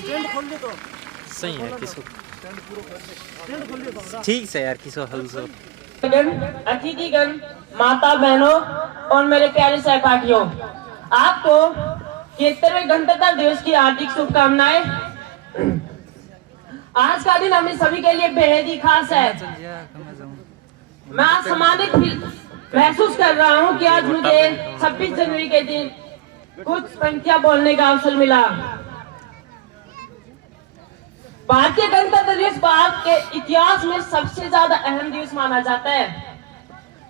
सही है किसो ठीक से यार किसो हल्सो अतिथिगण, माता बहनों और मेरे प्यारे सहपाठियों, आपको 73वें गणतंत्र दिवस की हार्दिक शुभकामनाएं। आज का दिन हमें सभी के लिए बेहद ही खास है। मैं आज सम्मानित महसूस कर रहा हूं कि आज मुझे 26 जनवरी के दिन कुछ पंक्तियां बोलने का अवसर मिला। भारतीय गणतंत्र दिवस भारत के इतिहास में सबसे ज्यादा अहम दिवस माना जाता है।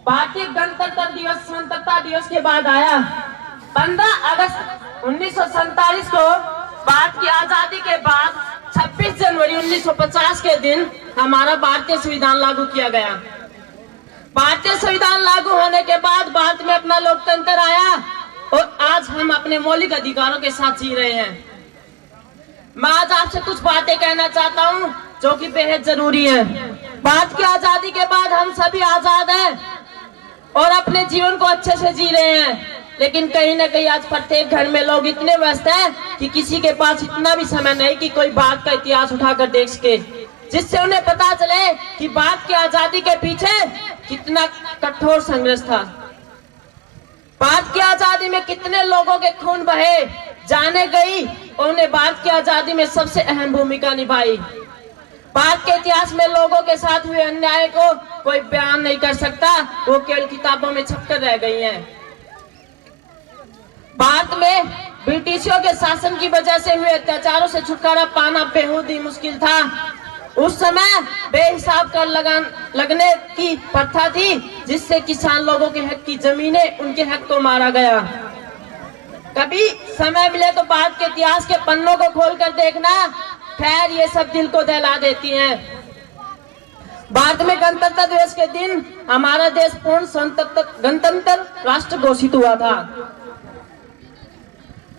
भारतीय गणतंत्र दिवस स्वतंत्रता दिवस के बाद आया। 15 अगस्त 1947 को भारत की आजादी के बाद 26 जनवरी 1950 के दिन हमारा भारतीय संविधान लागू किया गया। भारतीय संविधान लागू होने के बाद भारत में अपना लोकतंत्र आया और आज हम अपने मौलिक अधिकारों के साथ जी रहे हैं। मैं आज आपसे कुछ बातें कहना चाहता हूं जो कि बेहद जरूरी है। भारत की आजादी के बाद हम सभी आजाद हैं और अपने जीवन को अच्छे से जी रहे हैं, लेकिन कहीं ना कहीं आज प्रत्येक घर में लोग इतने व्यस्त हैं कि किसी के पास इतना भी समय नहीं कि कोई भारत का इतिहास उठाकर देख सके, जिससे उन्हें पता चले कि भारत की आजादी के पीछे कितना कठोर संघर्ष था। भारत की आजादी में कितने लोगों के खून बहे, जाने गई और उन्हें भारत की आजादी में सबसे अहम भूमिका निभाई। भारत के इतिहास में लोगों के साथ हुए अन्याय को कोई बयान नहीं कर सकता, वो केवल किताबों में छपकर रह गई हैं। भारत में ब्रिटिशों के शासन की वजह से हुए अत्याचारों से छुटकारा पाना बेहद ही मुश्किल था। उस समय बेहिसाब कर लगने की प्रथा थी, जिससे किसान लोगों के हक की जमीनें, उनके हक को मारा गया। कभी समय मिले तो भारत के इतिहास के पन्नों को खोलकर देखना, खैर ये सब दिल को दहला देती हैं। भारत में गणतंत्र दिवस के दिन हमारा देश पूर्ण गणतंत्र राष्ट्र घोषित हुआ था।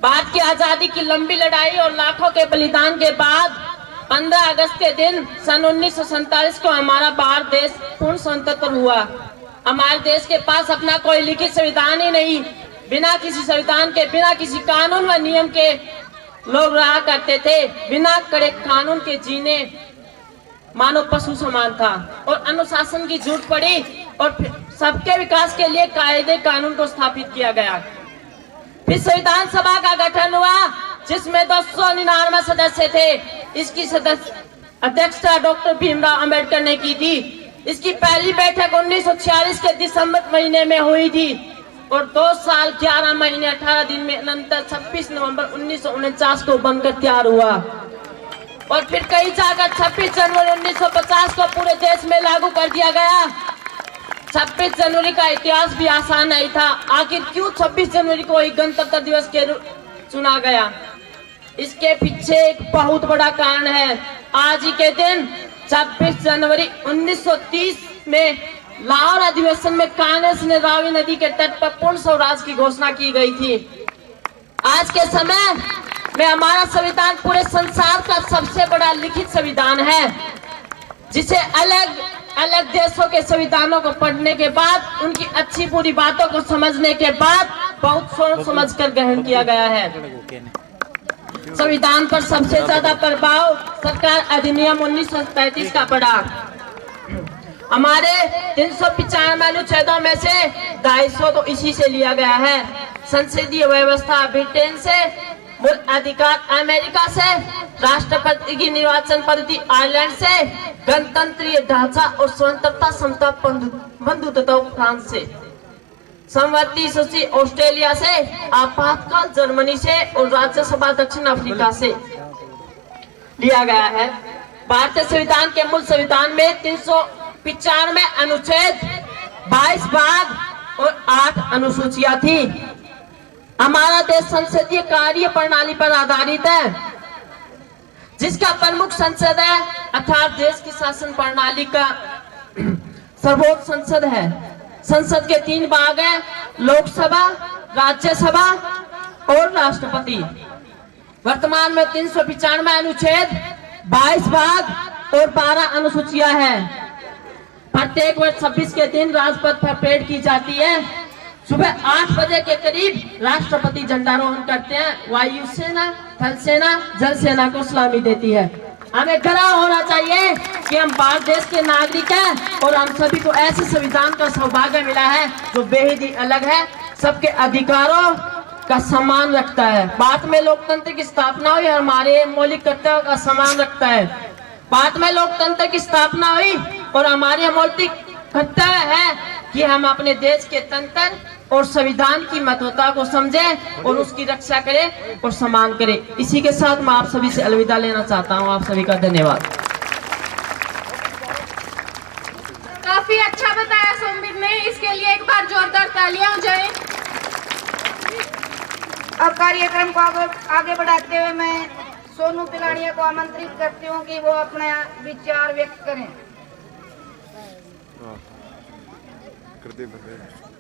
भारत की आजादी की लंबी लड़ाई और लाखों के बलिदान के बाद 15 अगस्त के दिन सन 1947 को हमारा भारत देश पूर्ण स्वतंत्र हुआ। हमारे देश के पास अपना कोई लिखित संविधान ही नहीं। बिना किसी संविधान के, बिना किसी कानून व नियम के लोग रहा करते थे। बिना कड़े कानून के जीने मानो पशु समान था और अनुशासन की जरूरत पड़ी और सबके विकास के लिए कायदे कानून को स्थापित किया गया। फिर संविधान सभा का गठन हुआ, जिसमें 299 सदस्य थे। इसकी अध्यक्षता डॉक्टर भीमराव अंबेडकर ने की थी। इसकी पहली बैठक 1946 के दिसंबर महीने में हुई थी और 2 साल 11 महीने 18 दिन में अनंतर 26 नवंबर 1949 को बनकर तैयार हुआ और फिर कहीं जाकर 26 जनवरी 1950 को पूरे देश में लागू कर दिया गया। 26 जनवरी का इतिहास भी आसान नहीं था। आखिर क्यों 26 जनवरी को ही गणतंत्र दिवस के चुना गया? इसके पीछे एक बहुत बड़ा कारण है। आज ही के दिन 26 जनवरी 1930 में लाहौर अधिवेशन में कांग्रेस ने रावी नदी के तट पर पूर्ण स्वराज की घोषणा की गई थी। आज के समय में हमारा संविधान पूरे संसार का सबसे बड़ा लिखित संविधान है, जिसे अलग अलग देशों के संविधानों को पढ़ने के बाद, उनकी अच्छी बुरी बातों को समझने के बाद बहुत सोच समझ कर ग्रहण किया गया है। संविधान पर सबसे ज्यादा प्रभाव सरकार अधिनियम 1935 का पड़ा। हमारे 395 अनुच्छेदों में से 250 तो इसी से लिया गया है। संसदीय व्यवस्था ब्रिटेन से, मूल अधिकार अमेरिका से, राष्ट्रपति की निर्वाचन पद्धति आयरलैंड से, गणतंत्रीय ढांचा और स्वतंत्रता समता बंधुत्व फ्रांस से, संवैधानिक सूची ऑस्ट्रेलिया से, आपातकाल जर्मनी से और राज्यसभा दक्षिण अफ्रीका से लिया गया है। भारतीय संविधान के मूल संविधान में 395 अनुच्छेद, 22 भाग और 8 अनुसूचियां थी। हमारा देश संसदीय कार्य प्रणाली पर आधारित है, जिसका प्रमुख संसद है, अर्थात देश की शासन प्रणाली का सर्वोच्च संसद है। संसद के 3 भाग हैं, लोकसभा, राज्यसभा और राष्ट्रपति। वर्तमान में 395 अनुच्छेद, 22 भाग और 12 अनुसूचियां हैं। प्रत्येक वर्ष 26 के दिन राजपथ पर परेड की जाती है सुबह 8 बजे के करीब राष्ट्रपति झंडारोहण करते हैं। वायु सेना, थल सेना, जल सेना को सलामी देती है। हमें गर्व होना चाहिए कि हम भारत देश के नागरिक हैं और हम सभी को ऐसे संविधान का सौभाग्य मिला है जो बेहद ही अलग है, सबके अधिकारों का सम्मान रखता है। भारत में लोकतंत्र की स्थापना हुई, हमारे मौलिक कर्तव्यों का सम्मान रखता है। भारत में लोकतंत्र की स्थापना हुई और हमारे मौलिक कर्तव्य है कि हम अपने देश के तंत्र और संविधान की महत्वता को समझें और उसकी रक्षा करें और सम्मान करें। इसी के साथ मैं आप सभी से अलविदा लेना चाहता हूं। आप सभी का धन्यवाद। काफी अच्छा बताया सोमवीर ने, इसके लिए एक बार जोरदार तालियां हो जाए। अब कार्यक्रम को आगे बढ़ाते हुए मैं सोनू तिलाड़िया को आमंत्रित करती हूँ कि वो अपना विचार व्यक्त करें। करते बंदे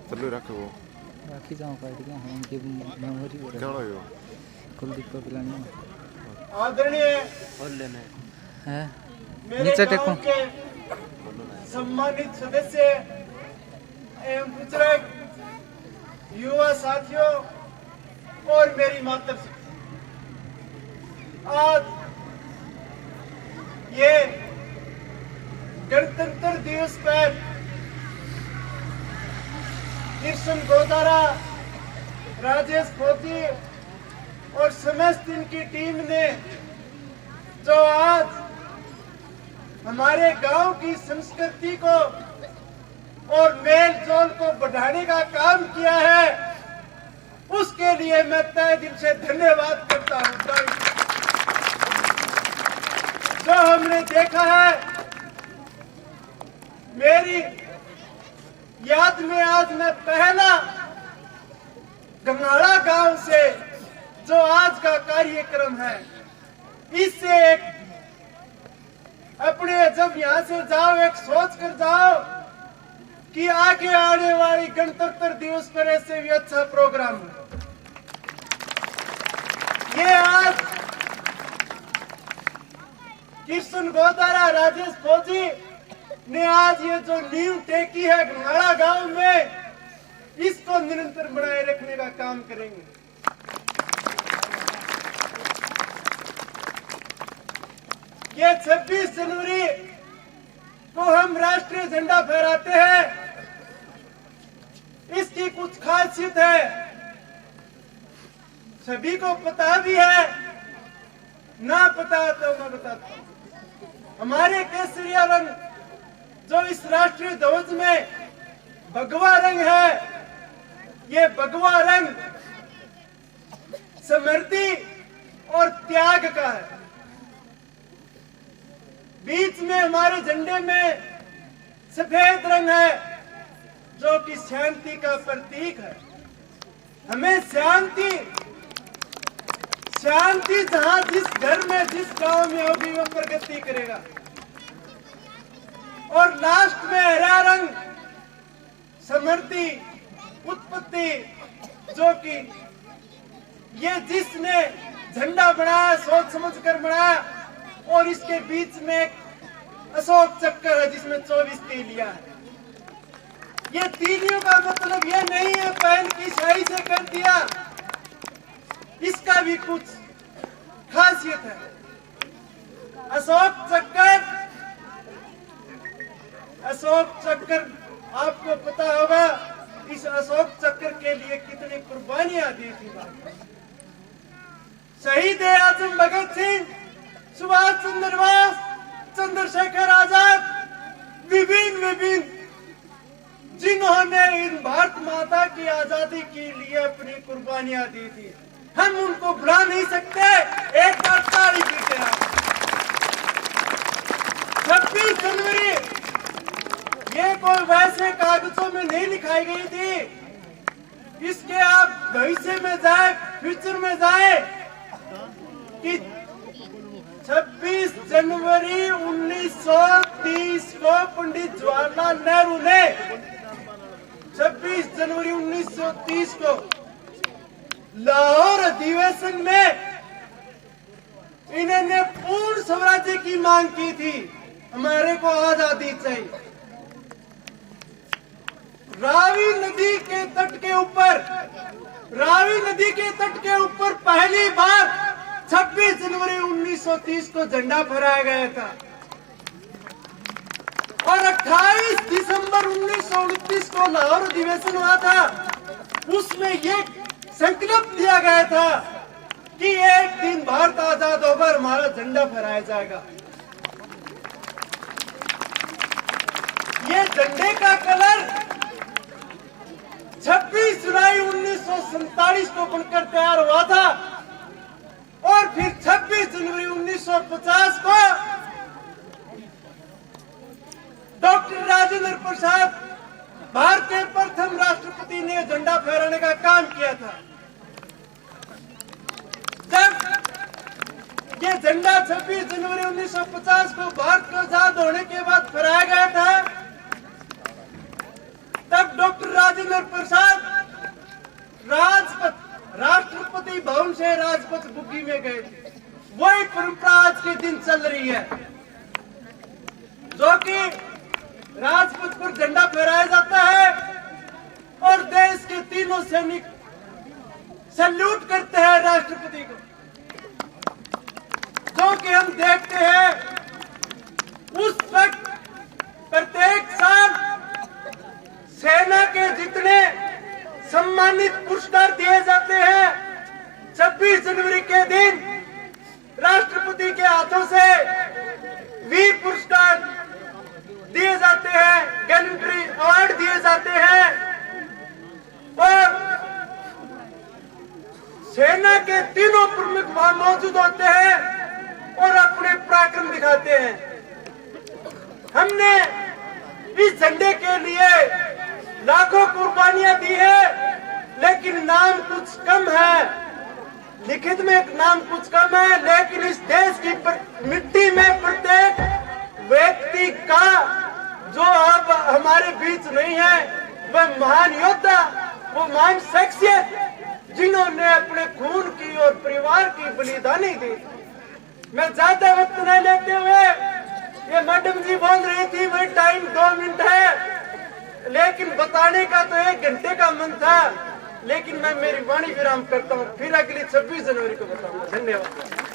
चलो रखो वो बाकी जाओ काट गया हम के मेमोरी हो क्या हो यो कुलदीप को पिलानी आदरणीय बोल लेने है मेरे नीचे गांव टेको के सम्मानित सदस्य एवं बुजुर्ग युवा साथियों और मेरी माता, आज ये गणतंत्र दिवस पर किशन गोदारा, राजेश फौजी और समस्त इनकी टीम ने जो आज हमारे गांव की संस्कृति को और मेल जोल को बढ़ाने का काम किया है, उसके लिए मैं तहे दिल से धन्यवाद करता हूं। जो हमने देखा है, मेरी याद में आज मैं पहला गंगाड़ा गांव से जो आज का कार्यक्रम है, इससे एक अपने जब यहाँ से जाओ एक सोच कर जाओ कि आगे आने वाली गणतंत्र दिवस पर ऐसे भी अच्छा प्रोग्राम है। ये आज किशन गोदारा, राजेश फौजी ने आज ये जो नींव टेकी है गंगाड़ा गांव में, इसको निरंतर बनाए रखने का काम करेंगे। ये 26 जनवरी को हम राष्ट्रीय झंडा फहराते हैं, इसकी कुछ खासियत है, सभी को पता भी है, ना पता तो मैं बताता हूं। हमारे केसरिया रंग जो इस राष्ट्रीय ध्वज में भगवा रंग है, ये भगवा रंग समृद्धि और त्याग का है। बीच में हमारे झंडे में सफेद रंग है जो कि शांति का प्रतीक है। हमें शांति जहां जिस घर में जिस गांव में होगी वो प्रगति करेगा। और लास्ट में हरा रंग समृद्धि, उत्पत्ति, जो कि ये जिसने झंडा बनाया सोच समझ कर बनाया, और इसके बीच में एक अशोक चक्र है जिसमें 24 तीलियां है। ये तीलियों का मतलब ये नहीं है पैन की शाही से कर दिया, इसका भी कुछ खासियत है। अशोक चक्र आपको पता होगा, इस अशोक चक्र के लिए कितनी कुर्बानियां दी थी। शहीद आजम भगत सिंह, सुभाष चंद्र बोस, चंद्रशेखर आजाद, विभिन्न जिन्होंने इन भारत माता की आजादी के लिए अपनी कुर्बानियां दी थी, हम उनको भुला नहीं सकते। एक बार ताली पीटे आप। 26 जनवरी ये कोई वैसे कागजों में नहीं लिखाई गई थी, इसके आप भविष्य में जाए, फ्यूचर में जाए कि 26 जनवरी 1930 को पंडित जवाहरलाल नेहरू ने 26 जनवरी 1930 को लाहौर अधिवेशन में इन्होंने पूर्ण स्वराज्य की मांग की थी, हमारे को आजादी चाहिए। रावी नदी के तट के ऊपर पहली बार 26 जनवरी 1930 को झंडा फहराया गया था और 28 दिसंबर 1929 को लाहौर अधिवेशन हुआ था। उसमें ये संकल्प लिया गया था कि एक दिन भारत आजाद होगा, हमारा झंडा फहराया जाएगा। ये झंडे का कलर 26 जुलाई 1947 को बनकर तैयार हुआ था और फिर 26 जनवरी 1950 को डॉक्टर राजेंद्र प्रसाद भारत के प्रथम राष्ट्रपति ने झंडा फहराने का काम किया था। जब ये झंडा 26 जनवरी 1950 को भारत को आजाद होने के बाद फहराया गया था, तब डॉक्टर राजेंद्र प्रसाद राष्ट्रपति भवन से राजपथ बुग्गी में गए थे। वही परंपरा आज के दिन चल रही है, जो कि राजपथ पर झंडा फहराया जाता है और देश के तीनों सैनिक सैल्यूट करते हैं राष्ट्रपति को। जो कि हम देखते हैं उस वक्त प्रत्येक साल सेना के जितने सम्मानित पुरस्कार दिए जाते हैं, 26 जनवरी के दिन राष्ट्रपति के हाथों से वीर पुरस्कार दिए जाते हैं, गैलेंट्री अवार्ड दिए जाते हैं और सेना के तीनों प्रमुख वहां मौजूद होते हैं और अपने पराक्रम दिखाते हैं। हमने इस झंडे के लिए लाखों कुर्बानियां दी है, लेकिन नाम कुछ कम है, लिखित में एक नाम कुछ कम है, लेकिन इस देश की मिट्टी में प्रत्येक व्यक्ति का जो अब हमारे बीच नहीं है, वह महान योद्धा, वो महान शख्सियत जिन्होंने अपने खून की और परिवार की बलिदानी दी। मैं ज्यादा वक्त नहीं लेते हुए, ये मैडम जी बोल रही थी वही टाइम 2 मिनट है, लेकिन बताने का तो 1 घंटे का मन था, लेकिन मैं मेरी वाणी विराम करता हूँ, फिर अगली 26 जनवरी को बताऊंगा। धन्यवाद।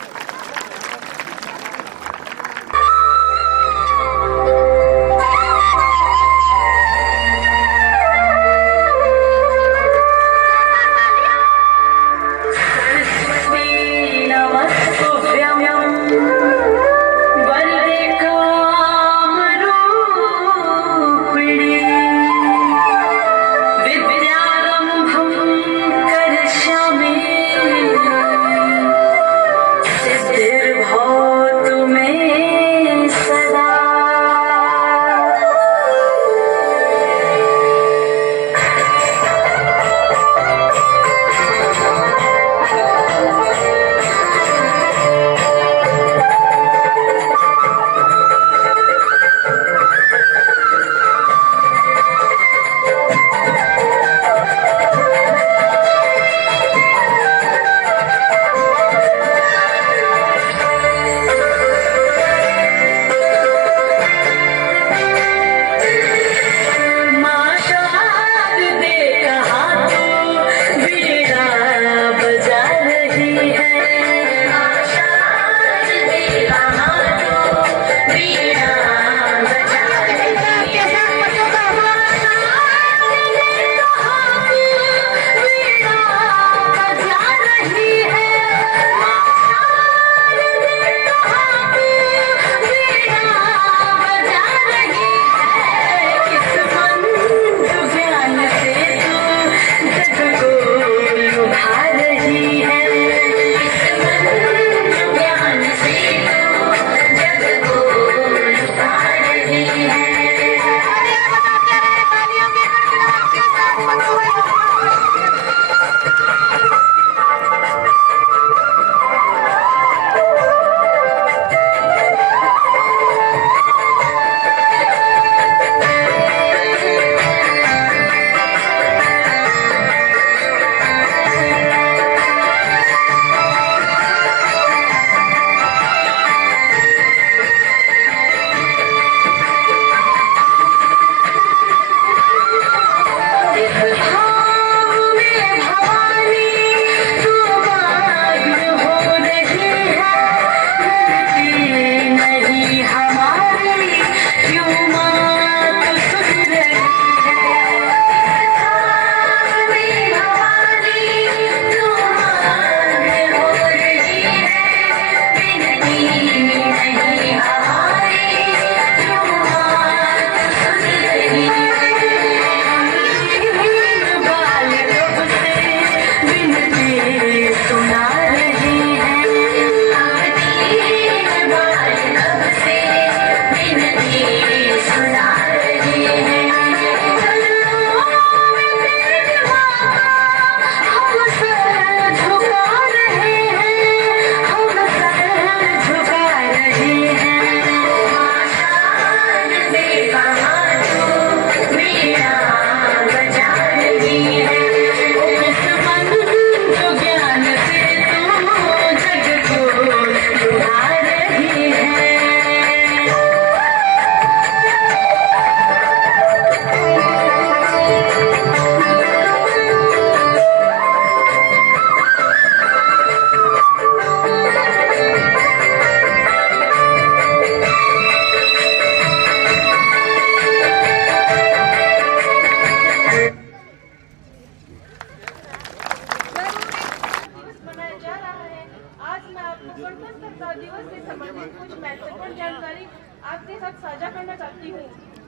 कुछ महत्वपूर्ण जानकारी आपके साथ साझा करना चाहती हूँ।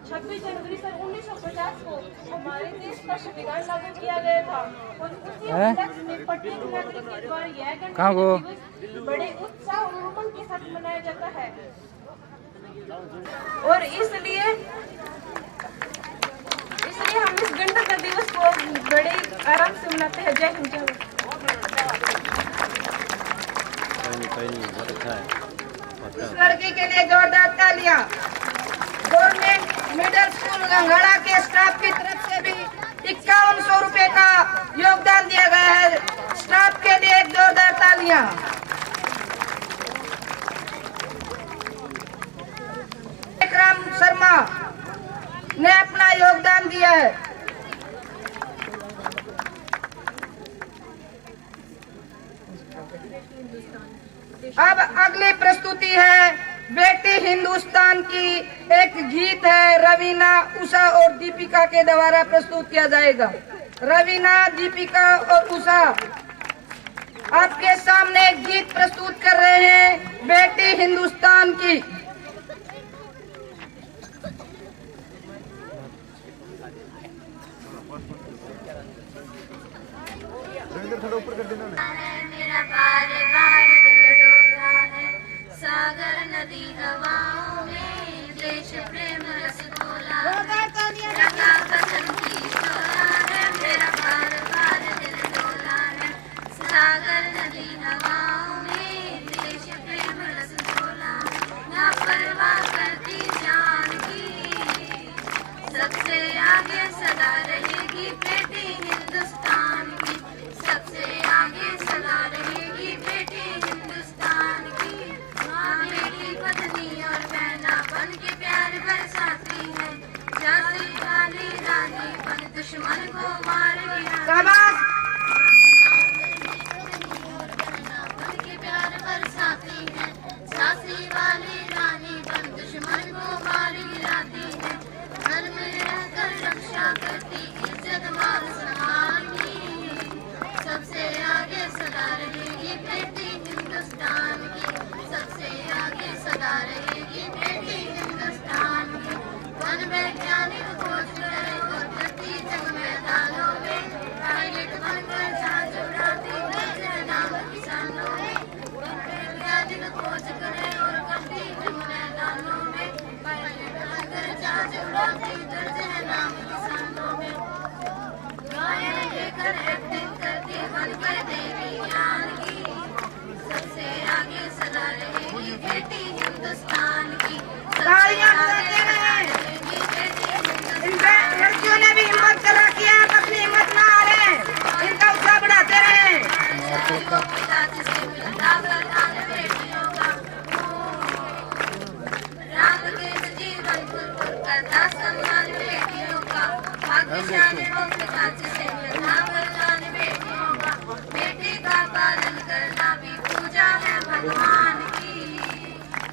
26 जनवरी सन 1950 को हमारे देश का संविधान लागू किया गया था और उसी उपलक्ष्य में प्रत्येक नागरिक के द्वारा यह गणतंत्र दिवस बड़े उत्साह और उमंग के साथ मनाया जाता है और इसलिए हम इस गणतंत्र दिवस को बड़े आराम से मनाते हैं। जय हिंद। इस लड़की के लिए जोरदार तालियां। गवर्नमेंट मिडिल स्कूल गंगाड़ा के स्टाफ की तरफ से भी 5100 रुपए का योगदान दिया गया है। स्टाफ के लिए जोरदार तालियां। राम शर्मा ने अपना योगदान दिया है। अब अगली प्रस्तुति है बेटी हिंदुस्तान की। एक गीत है रवीना, उषा और दीपिका के द्वारा प्रस्तुत किया जाएगा। रवीना, दीपिका और उषा आपके सामने एक गीत प्रस्तुत कर रहे हैं बेटी हिंदुस्तान की। ऊपर कर देना। मेरा बार बार दिल डोला है, सागर नदी हवाओं में देश प्रेम रस घोला है, लगा वतन की शोला है। मेरा बार बार दिल डोला है, सागर नदी हवाओं में देश प्रेम रस घोला है। ना परवाह करती जान की, सबसे आगे सदा रहेगी बेटी हिंदुस्तान की। सबसे आगे सदा रहेगी बेटी हिंदुस्तान की। माँ बेटी पत्नी और बहना बन के प्यार बरसाती है, झांसी वाली रानी बन दुश्मन को मार गिरा। बन के प्यार बरसाती है, झांसी वाली रानी बन दुश्मन को मार गिराती है। घर में रहकर रक्षा करती इज्जत मान सम्मान की। सबसे आगे सदा रहेगी बेटी हिंदुस्तान की। सबसे आगे सदा रहेगी बेटी हिंदुस्तान की। वन वैज्ञानिक खोज करे और धरती जग मैदानों में, पायलट बनकर जहाज उड़ाती है नाम किसानों में। वन वैज्ञानिक खोज करे और धरती जग मैदानों में, पायलट बनकर जहाज उड़ाती है नाम किसानों में। गायन लेकर एक्टिंग करती बनकर देवी ज्ञान की। सबसे आगे सदा रहेगी बेटी हिंदुस्तान की। तालियां बजाते रहें। लड़कियों ने भी हिम्मत कर रखी है, अपनी हिम्मत ना हारे, इनका उत्साह बढ़ाते रहें। राम के जीवन करता सम्मान बेटियों का, भाग्यशाली हो पिताजी से मिलता वरदान बेटियों का। बेटी का पालन करना भी पूजा है भगवान की।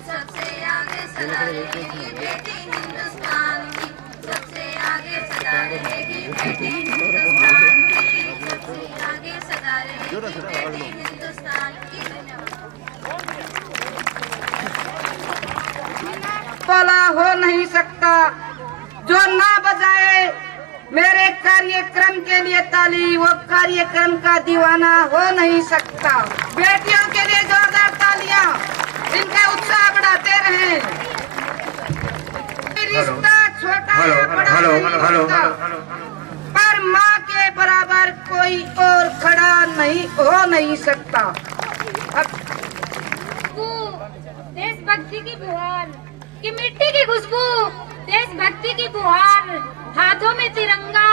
सबसे आगे सदा रहेगी बेटी हिंदुस्तान की। सबसे आगे सदा रहेगी बेटी हिंदुस्तान की। सबसे आगे सदा रहेगी बेटी हिंदुस्तान की। वाला हो नहीं सकता जो ना बजाए मेरे कार्यक्रम के लिए ताली, वो कार्यक्रम का दीवाना हो नहीं सकता। बेटियों के लिए जोरदार तालियां, इनका उत्साह बढ़ाते रहें। रिश्ता छोटा या बड़ा नहीं होता, पर माँ के बराबर कोई और खड़ा नहीं हो नहीं सकता। देशभक्ति की फुहार की मिट्टी की खुशबू, देशभक्ति की फुहार, हाथों में तिरंगा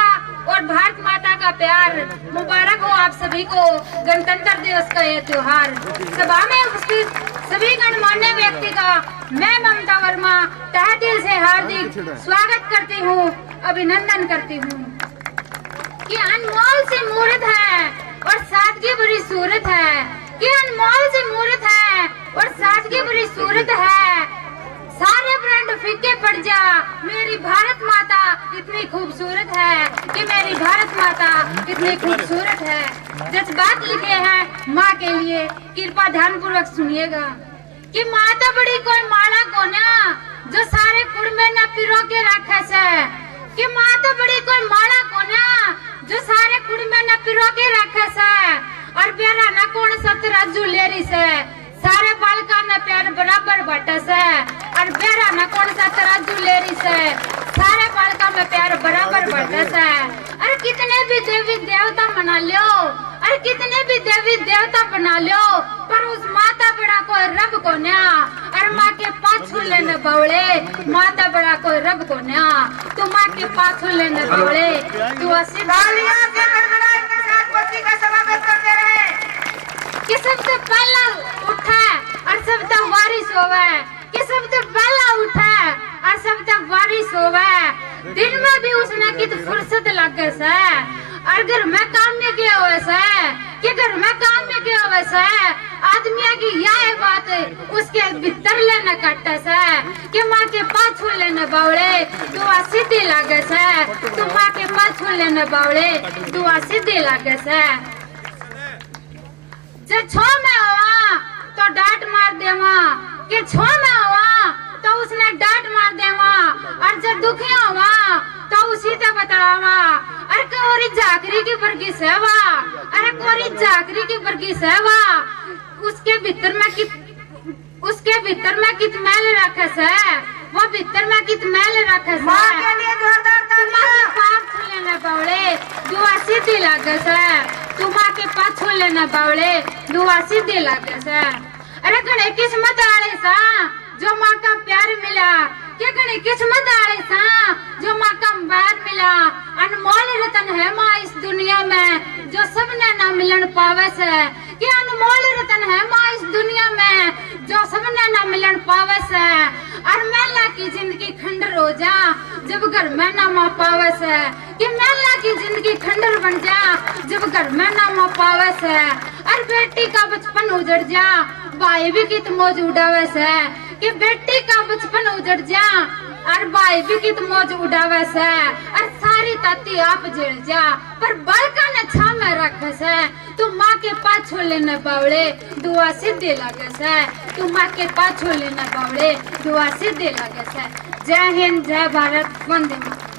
और भारत माता का प्यार। मुबारक हो आप सभी को गणतंत्र दिवस का यह त्योहार। सभा में उपस्थित सभी गणमान्य व्यक्ति का मैं ममता वर्मा तहे दिल से हार्दिक स्वागत करती हूँ, अभिनंदन करती हूँ। कि अनमोल सी मूर्त है और सादगी भरी सूरत है, कि अनमोल सी मूर्त है और सादगी भरी सूरत है। सारे ब्रांड फीके पड़ जा, मेरी भारत माता इतनी खूबसूरत है, कि मेरी भारत माता इतनी खूबसूरत है। जज्बात लिखे हैं माँ के लिए, कृपा ध्यान पूर्वक सुनिएगा। कि माता बड़ी कोई माला को ना जो सारे कुड़ में न पिरो के रखे से, कि माता बड़ी कोई माला को ना जो सारे कुड़ में न पिरो के रखे से, और बेरा न कौन सतरा जुलेरी से सारे बालका न प्यार बराबर बटे से, और बेरा न कौन सतरा जुलेरी से सारे बालका में प्यार बराबर बटे से। अरे कितने भी देवी देवता मना लो, अरे कितने भी देवी देवता बना लो, पर उस माता बड़ा कोई रब को ना, अरे माँ के पाछू लेने बवड़े माता बड़ा कोई रब को ना, तू माँ के पाछू लेने बवड़े तू असी तालियां से गड़गड़ाहट के साथ बच्ची का स्वागत करते रहे। कि सबसे पहला उठा और सबसे वारिस होवे, कि सबसे पहला उठा और सबसे वारिस होवे। दिन में भी उसने कित फुर्सत लगे से, और घर में काम नहीं किया हुए से, कि घर में काम नहीं किया हुए से आदमिया की यह बात उसके भीतर लेने कट्टे से, कि माँ के पाछू लेने बावड़े दुआ सीधी लागे से, तू माँ के पाछू लेने बावड़े दुआ सीधी लागे से। जब छो में हुआ तो डांट मार देवा, कि छो में हुआ तो उसने डांट मार देवा, और जब दुखी हुआ तो उसी से बतावा। अरे कोरी जाकरी की बरगी सेवा, अरे कोरी जाकरी की बरगी सेवा, उसके भीतर में कित मैल रखे से, वो भीतर में कित मैल रखे से। माँ के लिए जोरदार तालियां। पाप छू लेने बावड़े दुआ सीधी लागे से, तू माँ के पास छू लेने बावड़े दुआ सीधी लागे से। अरे घणे किस्मत आले सा जो माँ का प्यार मिला, कि घणे किस्मत आले सा जो माँ का प्यार मिला। अनमोल रतन है माँ इस दुनिया में जो सबने ना मिलन पावे से, कि अनमोल रतन है माँ इस दुनिया में जो सबने ना मिलन पावे से। और मेला की जिंदगी खंडर हो जा जब घर में ना माँ पावे से, कि मेला की जिंदगी खंडर बन जा जब घर में ना माँ पावे से। और बेटी का बचपन उजड़ जा भाई भी कित मौज उड़ावे से, कि बेटी का बचपन उजड़ जा और भाई भी कित मौज उड़ावे से। और सारी ताती आप जड़ जा पर बालका ने छा में रखे से, तू माँ के पाछू लेने बावड़े दुआ सीधी लागे से, तू माँ के पाछू लेने बावड़े दुआ सीधी लागे से। जय हिंद, जय भारत, वंदे मातरम।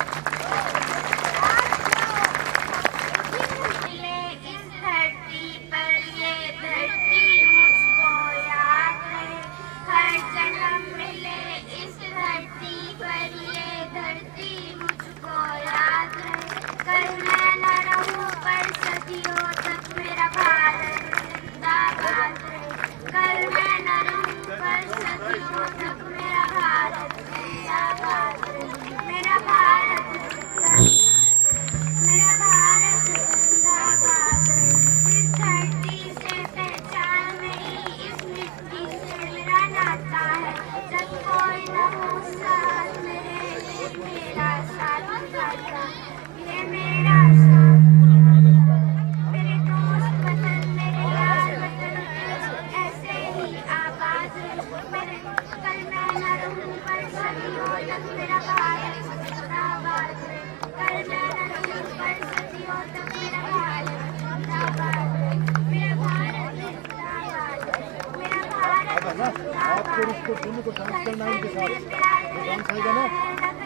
आपको इसको दोनों को डांस करना है उनके साथ, डांस आएगा ना,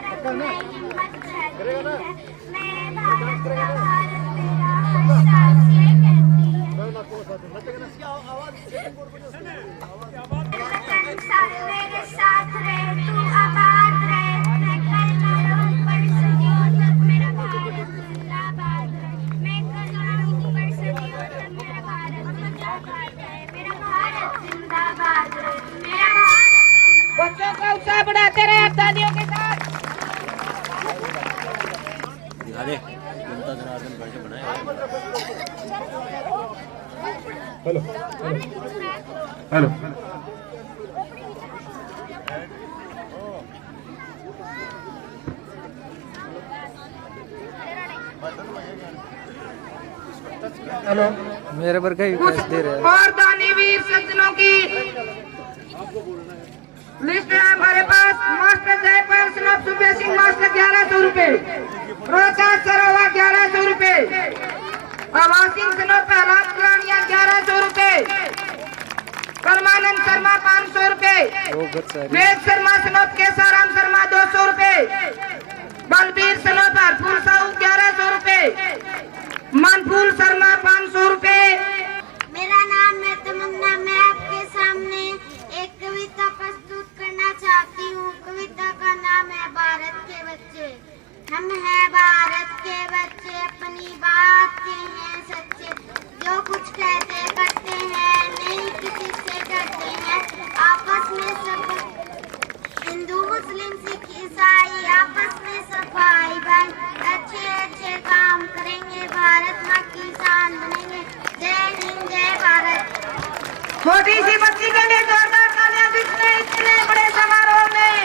पक्का ना, करेगा ना, डांस करेगा ना, मेरे साथ रहे तू आबाद रहे, मैं कल ना रहूं पर सदियों तक मेरा भारत जिंदाबाद रहे, मैं कल ना रहूं पर सदियों तक मेरा भारत जिंदाबाद रहे, मेरा भारत जिंदाबाद रहे, मेरा भारत। बच्चों का उत्साह बढ़ाते रहे आप तालियों के साथ। दिखा दे जनता जनार्दन पार्टी बनाए। हेलो हेलो हेलो मेरे पर कई कुछ दे रहे हैं। और दानीवीर सज्जनों की लिस्ट है हमारे पास। मास्टर जयपाल स्नोप सुबे सिंह मास्टर 1100 रुपए, रोहतास सरोवा 1100 रुपए, आवासिंग स्नोप राम कलानिया 1100 रुपए, परमानंद शर्मा 500 रुपए, वेद शर्मा सनोप केसाराम शर्मा 200 रुपए, बलबीर सनोपर फूल साहू 1100 रुपए, मनफूल शर्मा 500 रुपए। मेरा नाम है तमन्ना। मैं आपके सामने एक कविता प्रस्तुत करना चाहती हूँ। कविता का नाम है भारत के बच्चे। हम हैं भारत के बच्चे, अपनी बात के हैं सच्चे, जो कुछ कहते करते हैं, नहीं किसी से डरते हैं। आपस में सब हिंदू मुस्लिम सिख ईसाई आपस में सब भाई भाई, अच्छे अच्छे काम करेंगे, भारत माँ की शान बनेंगे। जय हिंद जय भारत। छोटी सी बच्ची के लिए जोरदार तालियां, जिसने इतने बड़े समारोह में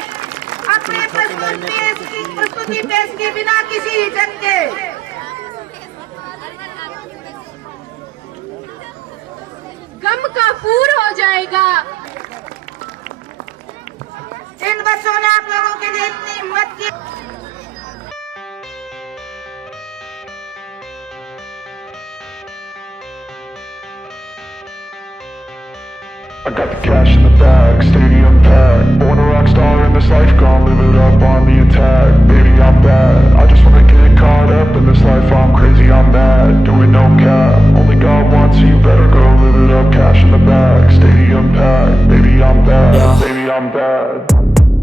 अपनी प्रस्तुति पेश की बिना किसी हिचक के। गम का पूर हो जाएगा। इन बच्चों ने आप लोगों के लिए इतनी हिम्मत की। I got the cash in the bag, stadium packed. Born a rock star in this life, gonna live it up on the attack. Baby, I'm bad, I just wanna get caught up in this life. I'm crazy, I'm mad, doing no cap. Only God wants you, better go live it up. Cash in the bag, stadium packed. Baby, I'm bad, baby, I'm bad.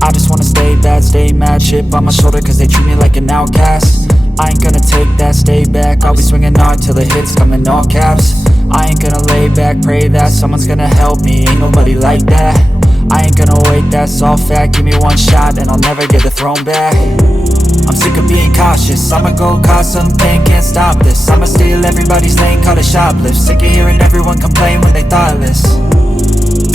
I just wanna stay bad, stay mad. Chip on my shoulder cause they treat me like an outcast. I ain't gonna take that, stay back. I'll be swinging hard till the hits come in all caps. I ain't gonna lay back, pray that someone's gonna help me. Ain't nobody like that. I ain't gonna wait, that's all fact. Give me one shot and I'll never get the throne back. I'm sick of being cautious, I'ma go cause some pain, can't stop this. I'ma steal everybody's lane, call it shoplift. Sick of hearing everyone complain when they thoughtless.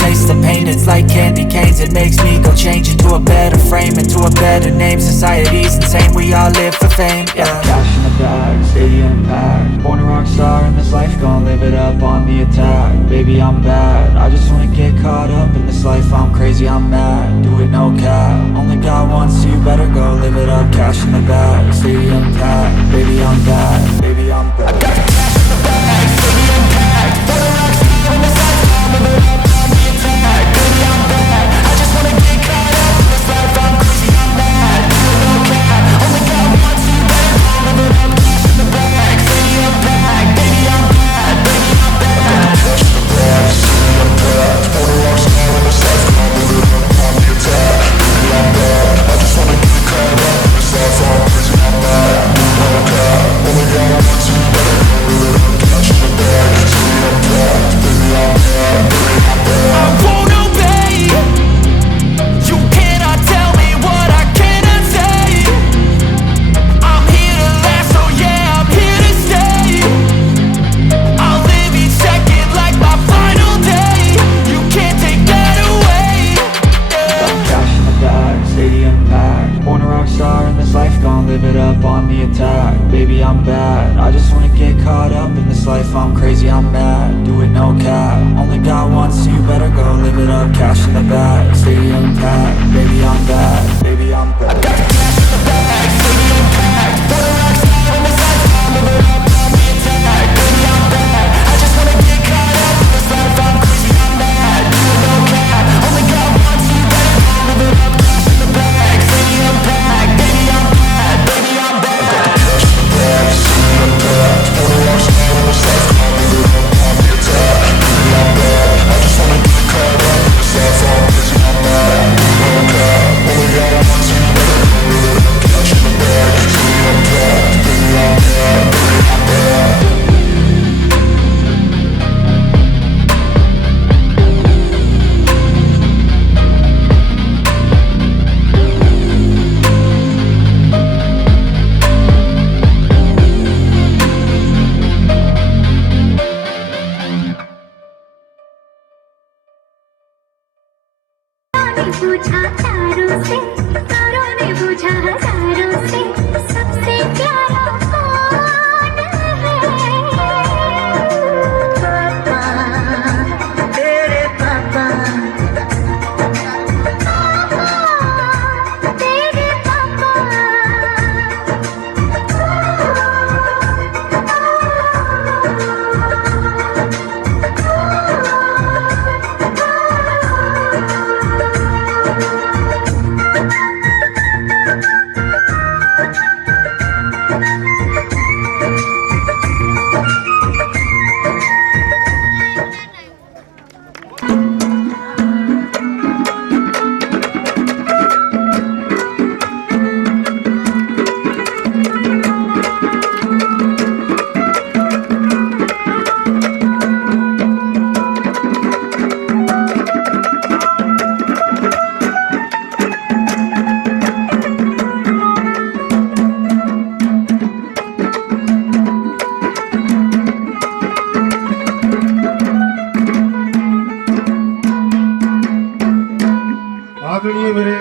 Taste the pain, it's like candy canes. It makes me go change into a better frame, into a better name. Society's insane, we all live for fame, yeah. Cash in the bag, stadium packed. Born a rock star in this life, gonna live it up on the attack. Baby, I'm bad, I just wanna get caught up in this life. I'm crazy, I'm mad, do it no cap. Only God wants you, better go live it up. Cash in the bag, stadium packed. Baby, I'm bad, baby, I'm bad. I got cash in the bag, stadium packed. Born a rock star in this life, gonna live it up on the attack. Baby, I'm bad, I just wanna get caught up in this life. I'm crazy, I'm mad, do it no cap. Only God wants you, better go live it up. Cash in the bag, stadium packed. Baby, I'm bad, baby, I'm bad. Cash in the bag, stadium packed. Born a rock star in this life, gonna live it up on the attack. Baby, I'm bad, I just wanna get caught up in this life. I'm crazy, I'm mad, do it no cap. Only God wants you, better go live it up. Cash in the bag, stadium packed. Baby, I'm bad, baby, I'm bad. I won't obey. You cannot tell me what I cannot say. I'm here to last, so yeah, I'm here to stay. I'll live each second like my final day. You can't take that away, yeah. Cash in the bag, stadium packed. Born a rock star in this life, gonna live it up on the attack. Baby, I'm bad, I just wanna get caught up in this life. I'm crazy, I'm mad, do it no cap. Only God wants you, better go live it up. Cash in the bag, stadium packed. Baby, I'm bad, baby, I'm bad. I got cash in the bag, stadium packed. Born a rock star in this life, gonna live it up on the attack. Baby, I'm bad, I just wanna get caught up in this life. I'm crazy, I'm mad, do it no cap. Only God wants you, better go live it up. Cash in the bag, stadium packed. Baby, I'm bad, baby, I'm bad. I got cash in the bag, stadium packed. Born a rock star in this life, gonna live it up on the attack. Baby, I'm bad, I just wanna get caught up in this life. I'm crazy, I'm mad, do it no cap. Only God wants you, better go live it up. Cash in the bag, stadium packed. Baby, I'm bad, baby, I'm bad. पूछा चारों से, तारों ने पूछा हजारों से, सबसे प्यारा कौन है? पापा, तेरे पापा, तेरे पापा। आदरणीय मेरे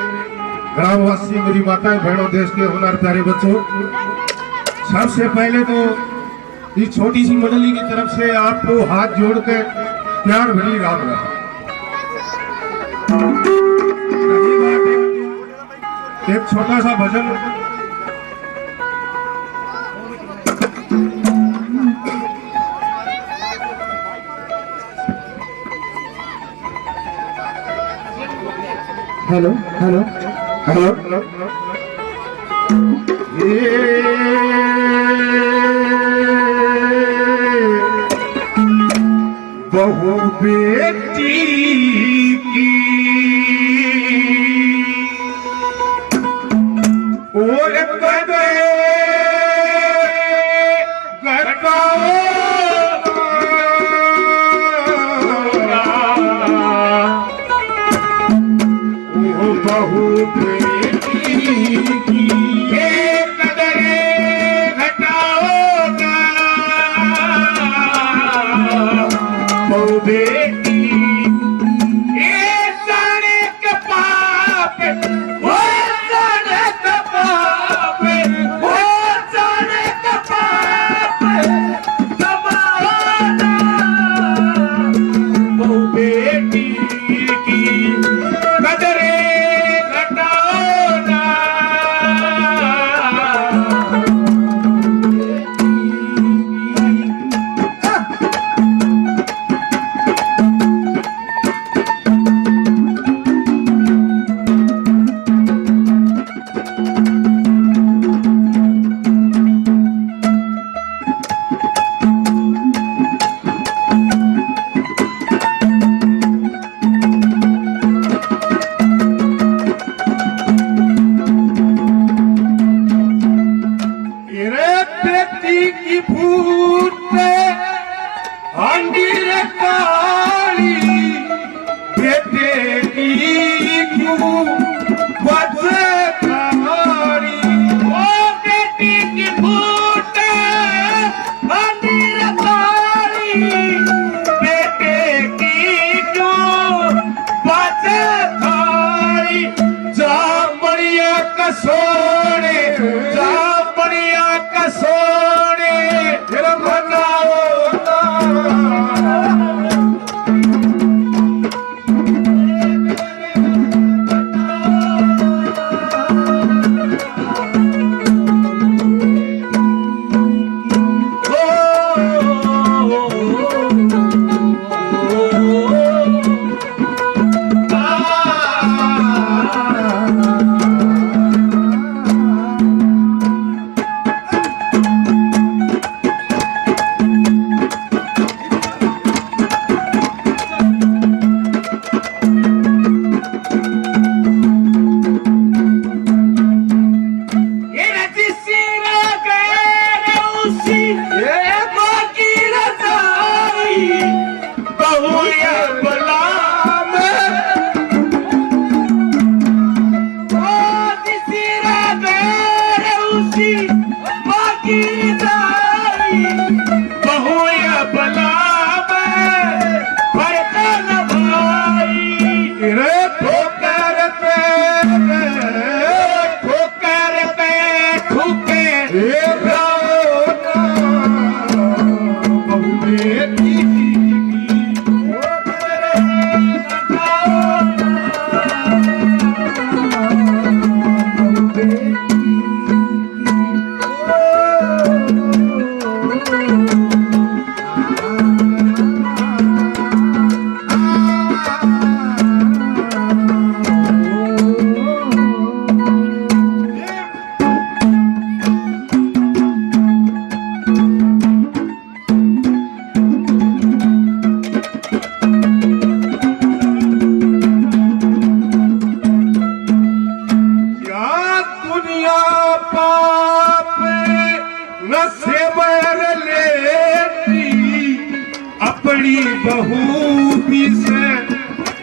ग्रामवासी, मेरी माताएं बहनों, देश के होनहार प्यारे बच्चों, सबसे पहले तो इस छोटी सी मंडली की तरफ से आपको हाथ जोड़ के प्यार भरी राम राम। एक छोटा सा भजन हेलो हेलो हेलो बहु बेटी की और कदे बहु बेटी की कदरे घटाओगा, बहु बेटी ये सारे के पाप, वो सारे के पाप, वो सारे के पाप दबाओगा, बहु बेटी की कदरे की फूटे अंडीर काली, बेटे की क्यों बचे कहानी, ओ बेटी की फूटे अंडीर काली, बेटे की क्यों बचे कहानी, जा बढ़िया कसोड़े, जा बढ़िया कसोड़े अपनी बहू भी से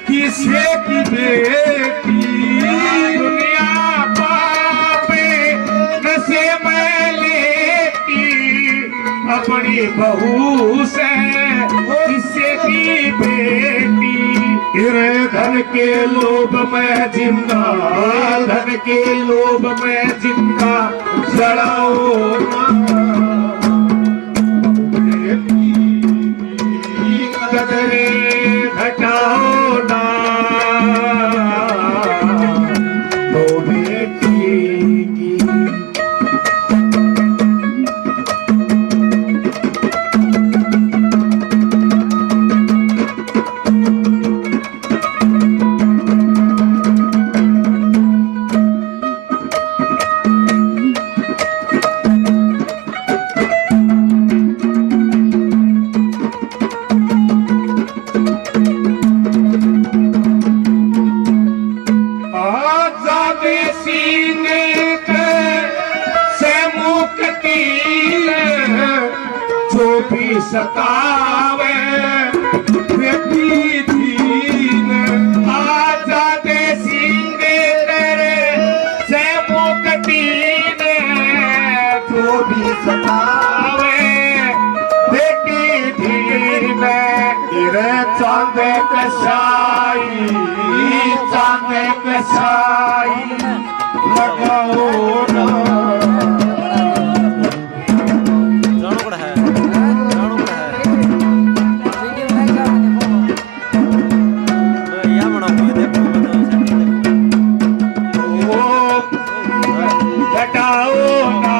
किसे की बेटी, दुनिया पापे नशे में लेती, अपनी बहू से किसे की बेटी, धन के लोभ में जिंदा, धन के लोभ में जिंदा जलाओ ना, कदरे घटाओ ना, तो बेटी की आजादी सीने के से मुक्ति जो भी सतावे बेटी दीन, आजादी सीने तेरे से मुक्ति जो भी सतावे बेटी दीन, गिरे चांद कशाई, चांद कशाई लगाओ ना, जानो पड़ा है, जानो पड़ा है। मैं यहाँ बनाऊंगा, देखो घटाओ ना,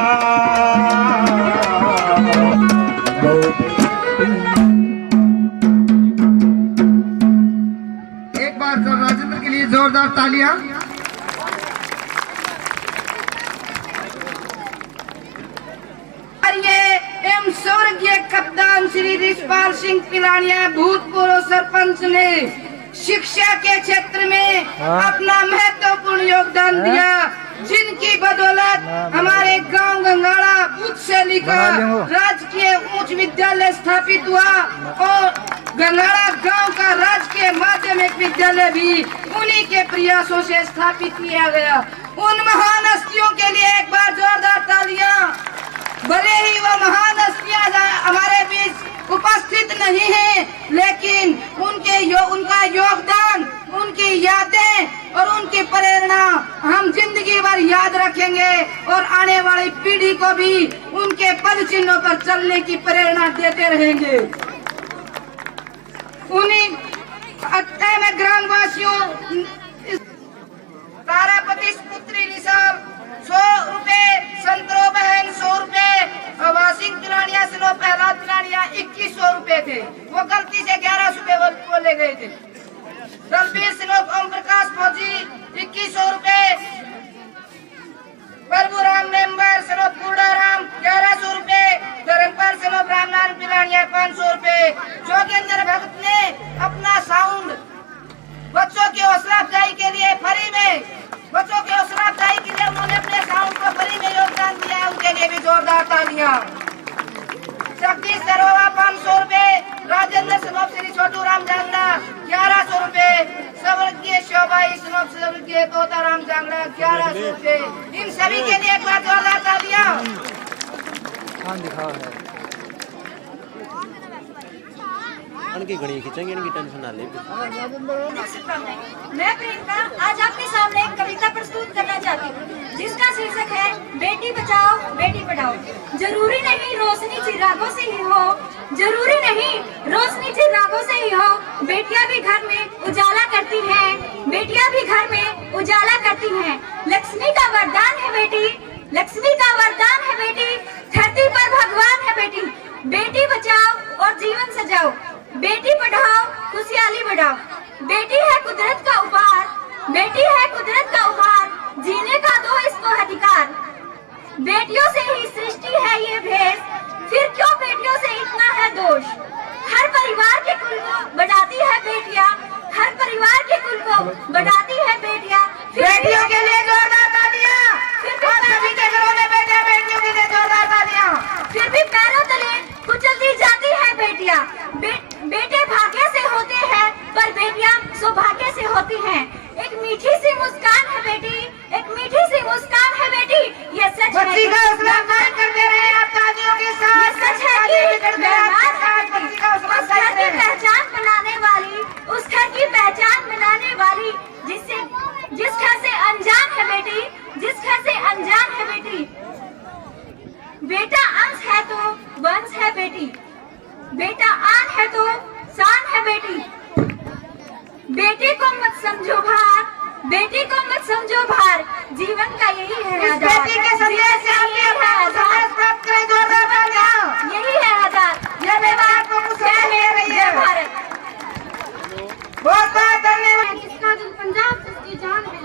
एक बार सर राजेंद्र के लिए जोरदार तालियां। एवं स्वर्गीय कप्तान श्री रिशपाल सिंह पिलानिया भूतपूर्व सरपंच ने शिक्षा के क्षेत्र में अपना महत्वपूर्ण योगदान दिया, जिनकी बदौलत हमारे गांव गंगाड़ा बुद्ध से लेकर राजकीय उच्च विद्यालय स्थापित हुआ और गंगाड़ा गांव का राजकीय माध्यमिक विद्यालय भी उन्हीं के प्रयासों से स्थापित किया गया। उन महान हस्तियों के लिए एक बार जोरदार तालियां। भले ही वो महान हस्तियां हमारे बीच उपस्थित नहीं है, लेकिन उनका योगदान, उनकी यादें और उनकी प्रेरणा हम जिंदगी भर याद रखेंगे और आने वाली पीढ़ी को भी उनके पद चिन्हों पर चलने की प्रेरणा देते रहेंगे। उन्हीं अत्य में ग्रामवासियों तारापति पुत्री निशाल 100 रुपए, संतरो बहन 100 रुपए, वासिंग तिलानिया से प्रहलाद तिलानिया 2100 रुपए थे, वो गलती से 1100 रुपए बोले गए थे। दलबीर सिलोक ओम प्रकाश फौजी 2100 रुपए, प्रभुराम मेंबर सिलोक पूर्णाराम 1100 रुपए, धर्मपाल सिलोक रामनारायण पिलानिया 500 रुपए। जोगेंद्र भगत ने अपना साउंड बच्चों की हौसला अफजाई के लिए फ्री में, बच्चों की हौसला अफजाई के लिए उन्होंने अपने साउंड को फ्री में योगदान दिया है, उनके लिए भी जोरदार तालियां। शक्ति सरोवा 500 रुपए, राजेंद्र सनोप श्री छोटू राम जांगड़ा 1100 रुपए, स्वर्गीय शोभाई सनोप स्वर्गीय तोताराम जांगड़ा 1100 रुपए। इन सभी के लिए एक बार जोरदार तालियां। इनकी घड़ी खींचेंगे, इनकी टेंशन ना ले। मैं प्रियंका आज आपके सामने एक कविता प्रस्तुत करना चाहती हूँ, जिसका शीर्षक है बेटी बचाओ बेटी पढ़ाओ। जरूरी नहीं रोशनी चिरागों से ही हो, जरूरी नहीं रोशनी चिरागों से ही हो, बेटियां भी घर में उजाला करती हैं, बेटियां भी घर में उजाला करती हैं। लक्ष्मी का वरदान है बेटी, लक्ष्मी का वरदान है बेटी, धरती पर भगवान है बेटी। बेटी बचाओ और जीवन सजाओ, बेटी पढ़ाओ खुशहाली बढ़ाओ। बेटी है कुदरत का उपहार, बेटी है कुदरत का उपहार, जीने का दो इसको अधिकार। बेटियों से ही सृष्टि है ये भेष, फिर क्यों बेटियों से इतना है दोष। हर परिवार के कुल को बढ़ाती है बेटियां, हर परिवार के कुल को बढ़ाती है बेटियां। बेटियों के लिए जोरदार तालियां। सभी के घरों में बेटे बेटियों के लिए जोरदार तालियां। फिर भी पैरों तले कुचल दी जाती है बेटियां। बेटे भाग्य से होते हैं पर बेटियां सौभाग्य से होती हैं। एक मीठी सी मुस्कान है बेटी, एक मीठी सी मुस्कान है बेटी, ये सच है। बच्ची का हौसला अफजाई करते रहे आप तालियों के साथ। सच है कि उस घर की पहचान बनाने वाली, उस घर की पहचान बनाने वाली है बेटी, बेटा आन है तो शान है बेटी। बेटी को मत समझो भार, बेटी को मत समझो भार, जीवन का यही है इस बेटी के संदेश से हम ये संदेश प्राप्त करें, जोरदार तालियां। यही है आजाद, ये बेटी को कुछ ले रही है भारत। बहुत बहुत धन्यवाद। जिसका दिल पंजाब जिसकी जान है,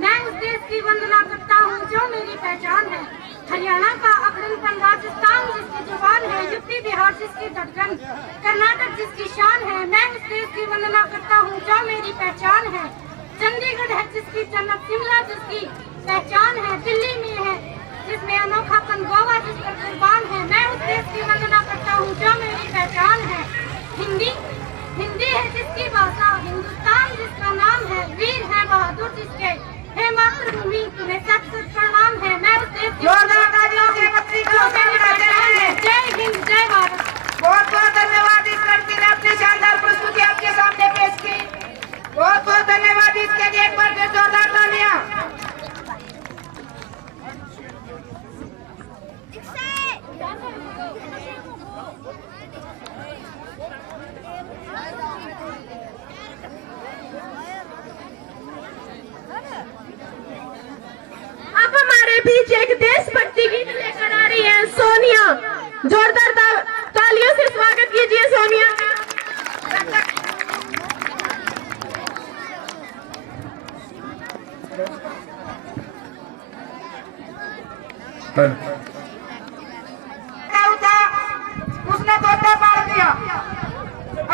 मैं उस देश की वंदना करता हूँ जो मेरी पहचान है। हरियाणा का अग्रणी राजस्थान जिसकी जुबान है, यूपी बिहार जिसकी धड़कन, कर्नाटक जिसकी शान है, मैं उस देश की वंदना करता हूँ जो मेरी पहचान है। चंडीगढ़ है जिसकी जन्नत, शिमला जिसकी पहचान है, दिल्ली में है जिसमें अनोखापन, गोवा जिस पर कुर्बान है, मैं उस देश की वंदना करता हूँ जो मेरी पहचान है। हिंदी है जिसकी भाषा, हिंदुस्तान जिसका नाम है, वीर है बहादुर जिसके है मातृभूमि, तुम्हें सच सच प्रणाम है। मैं उस देश की जोरदार तालियों से बच्ची को उठाते हैं। जय हिंद, जय भारत। बहुत बहुत धन्यवाद। इस लड़की ने अपनी शानदार प्रस्तुति आपके सामने पेश की। बहुत बहुत धन्यवाद। इसके लिए एक बार फिर जोरदार तालियां। अब हमारे बीच एक देशभक्ति गीत लेकर आ रही है सोनिया। जोरदार तालियों से स्वागत कीजिए सोनिया का। उसने तोता पाल दिया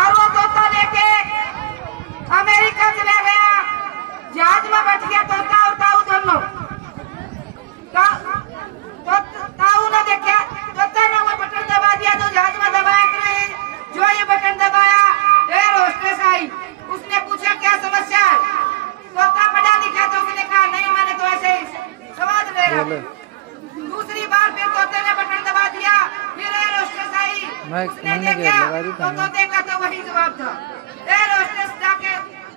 और वो तोता लेके अमेरिका चला गया। जहाज में बैठ गया तोता और ताऊ दोनों। ताऊ ने देखा, तोता ने वो बटन दबा दिया जो जहाज में दबाया करे। जो ये बटन दबाया, एयर होस्टेस आई। उसने पूछा क्या समस्या है? तोता पढ़ा लिखा तो उसने कहा नहीं, मैंने तो ऐसे सवाल ले रहा। दूसरी बार फिर तोते ने बटन दबा दिया, फिर एयर होस्टेस आई। उसने देखा तो तोते का तो वही जवाब था। एयर होस्टेस जाके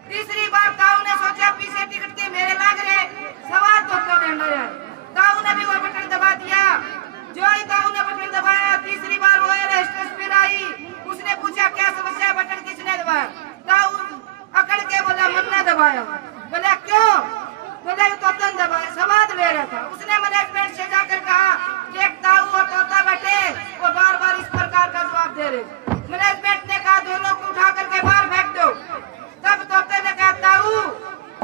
तीसरी बार ताऊ ने सोचा पीछे टिकट के मेरे लाग रहे, सवाल तोता लेना है। ताऊ ने भी वो बटन दबा दिया। जो ही ताऊ ने बटन दबाया, तीसरी बार वो एयर होस्टेस फिर आई। उसने पूछा क्या समस्या है, बटन किसने दबाया? ताऊ अकड़ के बोला मैंने दबाया। बोला क्यों? बोला तोता ने दबाया, सवाल ले रहा था। उसने मैनेजमेंट से जाकर कहा कि एक ताऊ और तोता बैठे, वो बार बार इस प्रकार का जवाब दे रहे। मैनेजमेंट ने कहा दोनों को उठा करके बाहर फेंक दो। तब तोते ने कहा ताऊ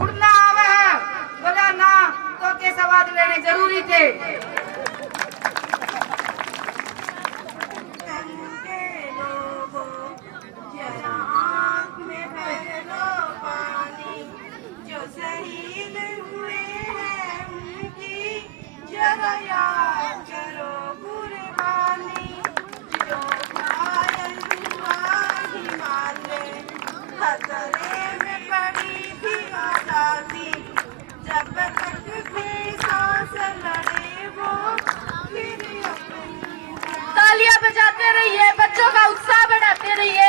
उड़ना आवे है? बोला ना, तो के सवाल लेने जरूरी थे। तालियां बजाते रहिए, बच्चों का उत्साह बढ़ाते रहिए।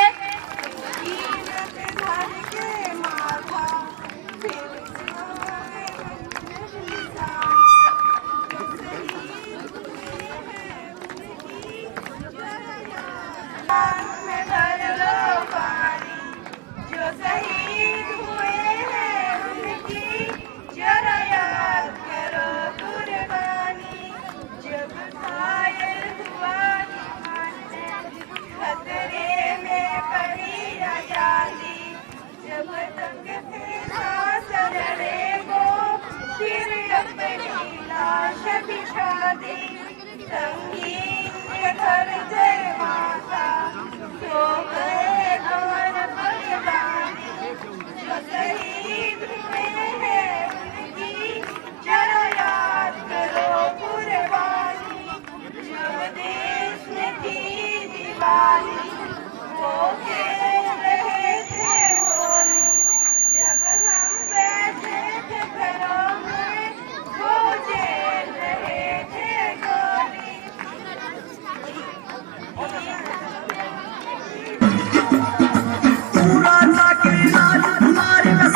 पूरा जाके राज हमारे में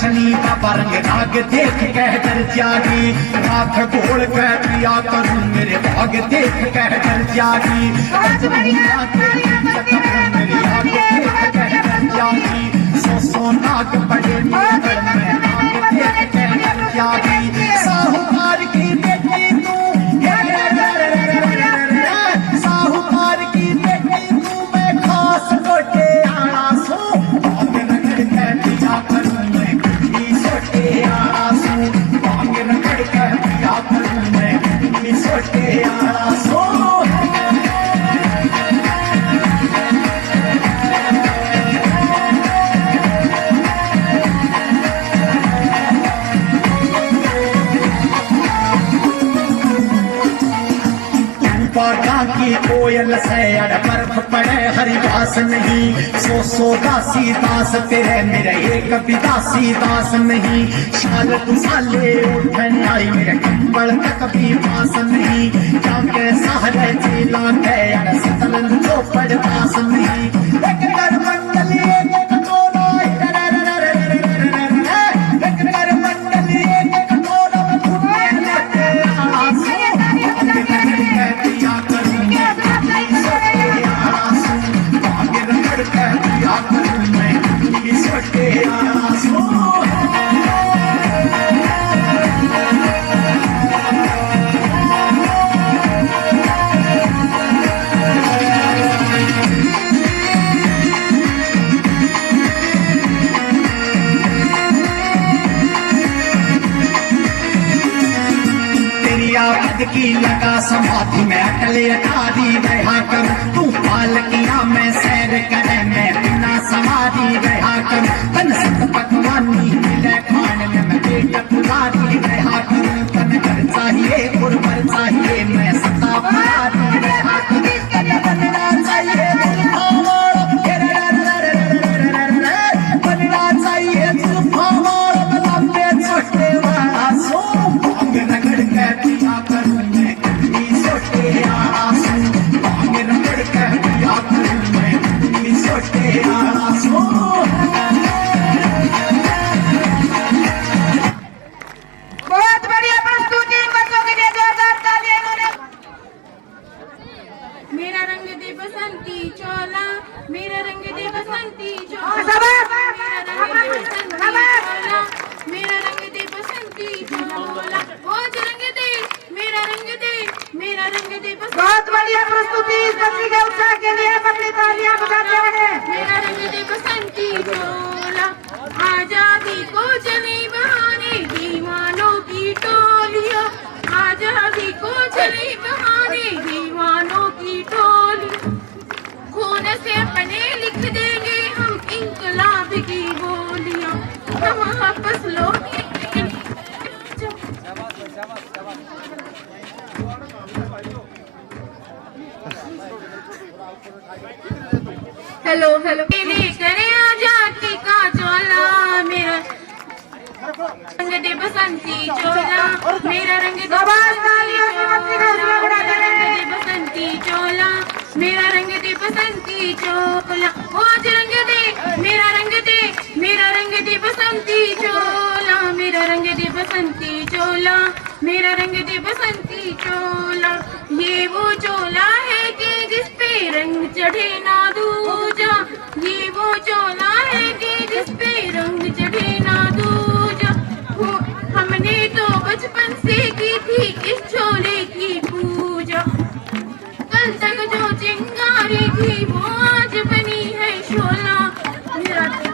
चाशनी का रंग राग देख कह डर जागी, आँख बोल कह पिया करूं मेरे भाग देख कह डर जागी, मेरी आँख देख कह डर जागी, सौ नाग पड़े मेरे गल में नाग देख कह डर जागी, साहूकार की बेटी तू, साहूकार की बेटी तू मैं खास गोटे आना सो, भाग रगड़ कह पिया करूं मैं कुछ सोटे आना सो, भाग रगड़ कह पिया करूं मैं कुछ सोटे आना सो। की कोयल से अड़ बर्फ पड़े हरिदास नहीं, सो दासी दास तेरे मेरे एक भी दासी दास नहीं, शाल तू साले उठन आई मेरे कंबल तक भी पास नहीं, जाके सहरे जिला के अड़ सतलन जो पड़ पास नहीं, एक कर मंडली एक टोला, एक कर मंडली एक टोला फुटे लगे आंसू, की लगा समाधि में अटले अटारी रहा कर, तू पालकिया में सैर करे मैं बिना समाधि रहा कर, तन सत पकवानी मिले खाने में पेट पुरारी रहा कर, तन घर चाहिए गुरबर चाहिए मैं सता पुरारी रहा कर, तन बनना चाहिए बनना चाहिए लंबे छोटे वाला सो, भाग रगड़ के पिया करूं मैं कुछ सोटे आसू, भाग रगड़ के पिया करूं मैं कुछ सोटे आसू। बहुत बढ़िया प्रस्तुति, बच्चों के लिए जोरदार तालियां इन्होंने। मेरा रंग दे बसंती चोला, मेरा रंग दे बसंती चोला, मेरा रंग दे बसंती चोला, आज रंग दे मेरा रंग दे, मेरा रंग दे बसंती। बहुत बढ़िया प्रस्तुति, इस बच्ची के उत्साह के लिए अपनी तालियां बजाते हैं। मेरा रंग दे बसंती चोला, आजादी को चले बहाने दीवानों की टोलियां, आजादी को चले बहाने दीवानों की टोलियां, खून से अपने लिख देंगे हम इंकलाब की बोलियां, हम वापस लौट हेलो हेलो करे आजादी का चोला, मेरा रंग दे बसंती चोला, मेरा रंग दे बसंती चोला, मेरा रंग दे बसंती चोला, आज रंग दे मेरा रंग दे, मेरा रंग दे बसंती चोला, मेरा रंग दे बसंती चोला, मेरा रंग दे बसंती चोला, ये वो चोला है कि जिस पे रंग चढ़े ना दूजा, ये वो चोला है कि जिस पे रंग चढ़े ना दूजा, हमने तो बचपन से की थी इस चोले की पूजा, कल तक जो चिंगारी थी वो आज बनी है शोला,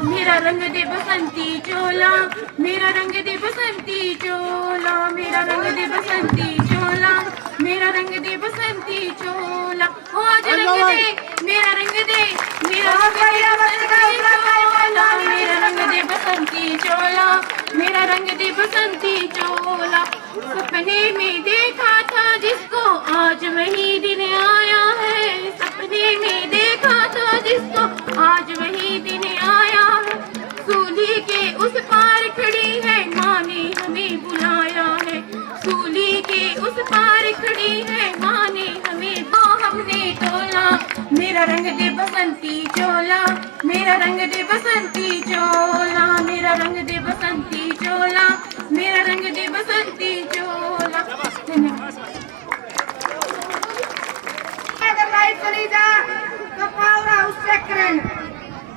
मेरा रंग दे बसंती चोला, मेरा रंग दे बसंती चोला, मेरा रंग दे बसंती चोला, मेरा रंग दे बसंती चोला, आज रंग दे मेरा रंग दे, मेरा रंग दे चोला, मेरा रंग दे बसंती चोला, मेरा रंग दे बसंती चोला, सपने में देखा था जिसको आज वही दिन आया है, सपने में देखा था जिसको आज वही दिन आया है, सूली के उस पार खड़ी है माँ ने हमें बुलाया है, सूली के उस पार खड़ी है माँ ने हमें, तो हमने तोला, मेरा रंग दे बसंती चोला, मेरा मेरा रंग दे बसंती चोला, मेरा रंग दे बसंती चोला, मेरा रंग दे बसंती चोला। अगर लाइट चली जा तो पावर हाउस चेक करें,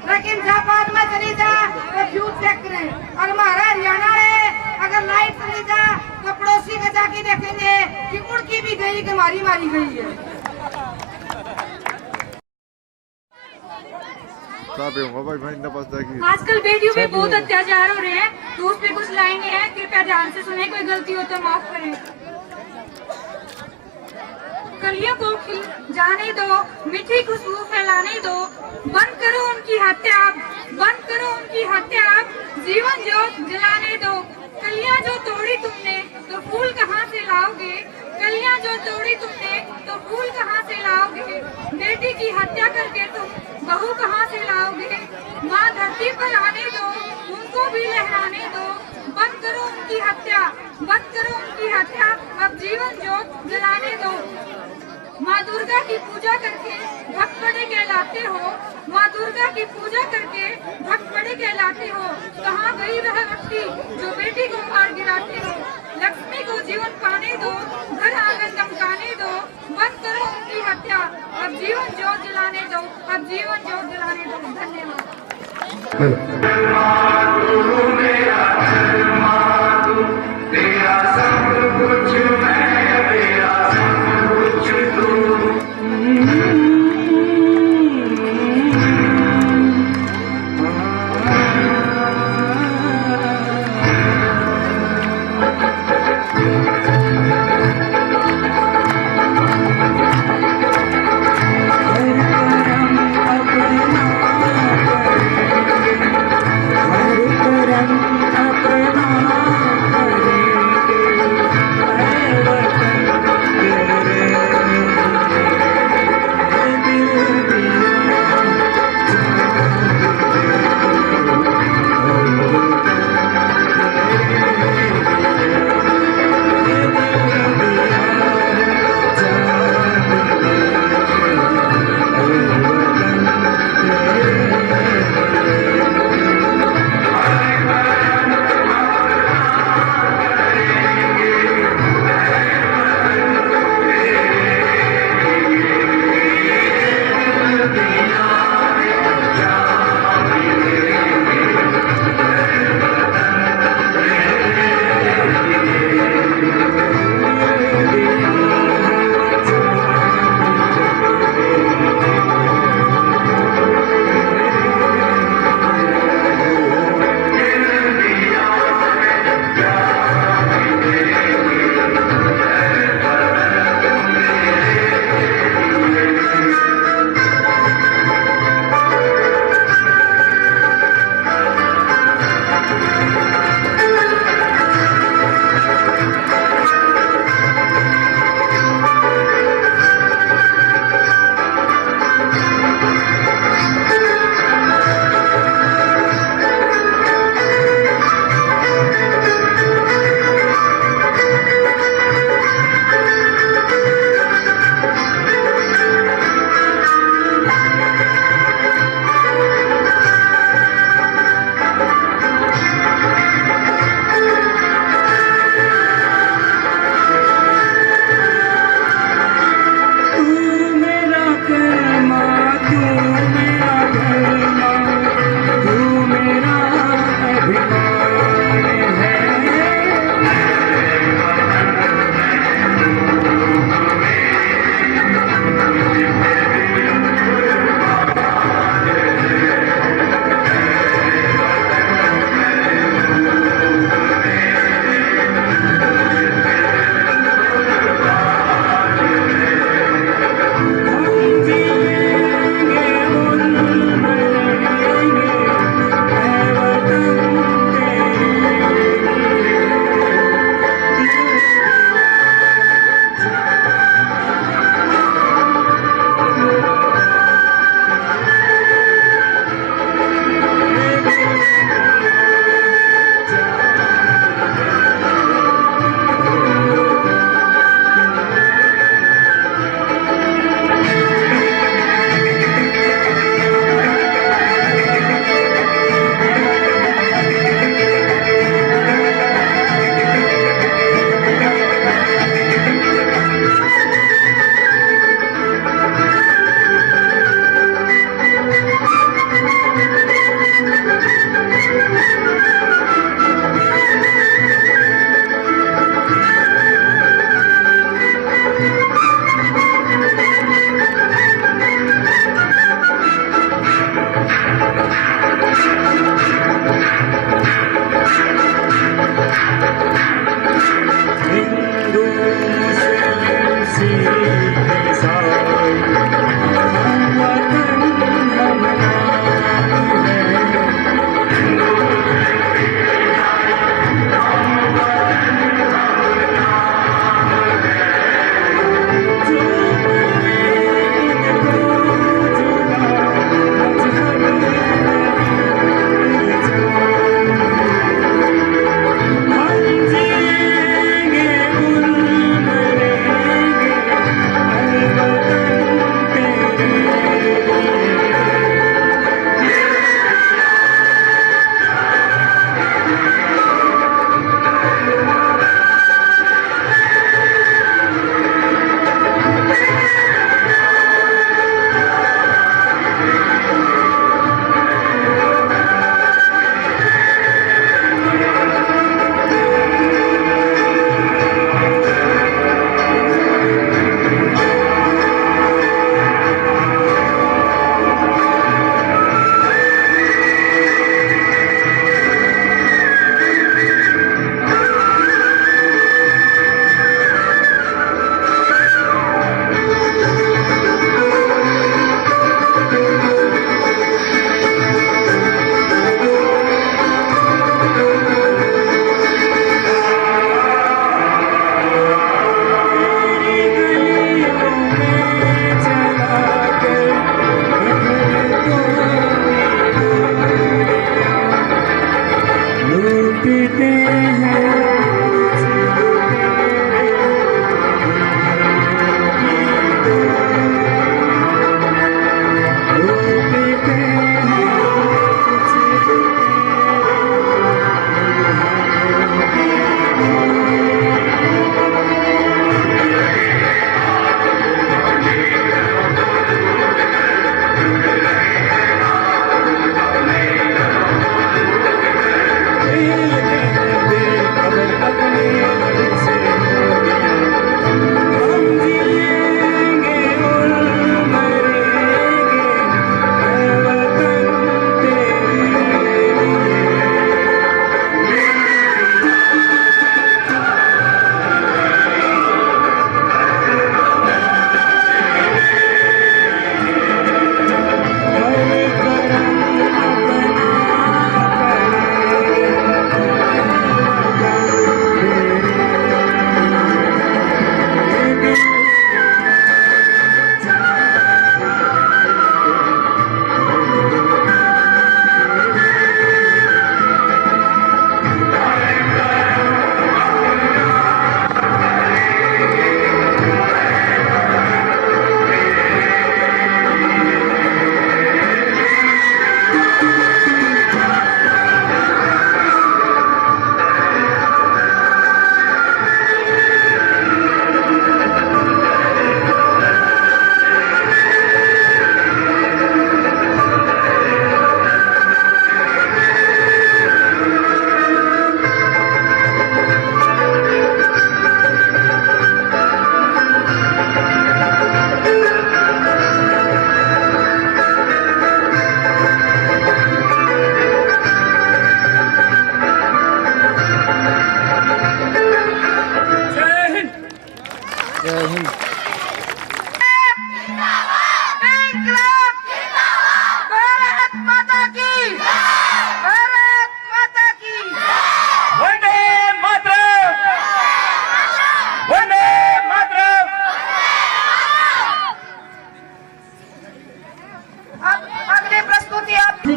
लेकिन जापान में चली जा तो फ्यूज चेक करें। और हमारा हरियाणा है, अगर लाइट चली जा तो पड़ोसी के जाके देखेंगे कि उनकी भी गई कि मारी गई है। आजकल बेटियों पे बहुत अत्याचार हो रहे हैं, तो उस पे कुछ लाइनें हैं, कृपया ध्यान से सुने, कोई गलती हो तो माफ करें। कलियों को खिल जाने दो, मीठी खुशबू फैलाने दो, बंद करो उनकी हत्या, बंद करो उनकी हत्या, जीवन ज्योत जलाने दो। कलियां जो तोड़ी तुमने तो फूल कहाँ से लाओगे, कलियां जो तोड़ी तुमने तो फूल कहाँ से लाओगे। बेटी की हत्या करके तुम बहू कहाँ से लाओगे। माँ धरती पर आने दो, उनको भी लहराने दो, बंद करो उनकी हत्या, बंद करो उनकी हत्या, अब जीवन ज्योत जलाने दो। माँ दुर्गा की पूजा करके भक्त बड़े कहलाते हो, माँ दुर्गा की पूजा करके भक्त बड़े कहलाते हो। कहाँ गई वह भक्ति जो बेटी को मार गिराते हो। लक्ष्मी को जीवन पाने दो, घर आंगन चमकाने दो, बंद करो उनकी हत्या, अब जीवन ज्योत जलाने दो, अब जीवन ज्योत जलाने दो। धन्यवाद। हर करम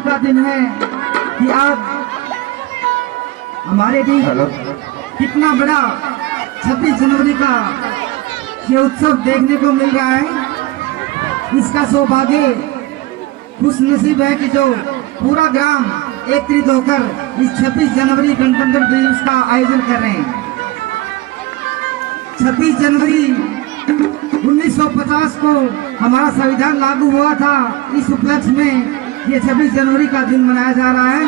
का दिन है कि आज हमारे बीच कितना बड़ा 26 जनवरी का ये उत्सव देखने को मिल रहा है। इसका सौभाग्य खुश नसीब है कि जो पूरा ग्राम एकत्रित होकर इस 26 जनवरी गणतंत्र दिवस का आयोजन कर रहे हैं। 26 जनवरी 1950 को हमारा संविधान लागू हुआ था। इस उपलक्ष्य में ये 26 जनवरी का दिन मनाया जा रहा है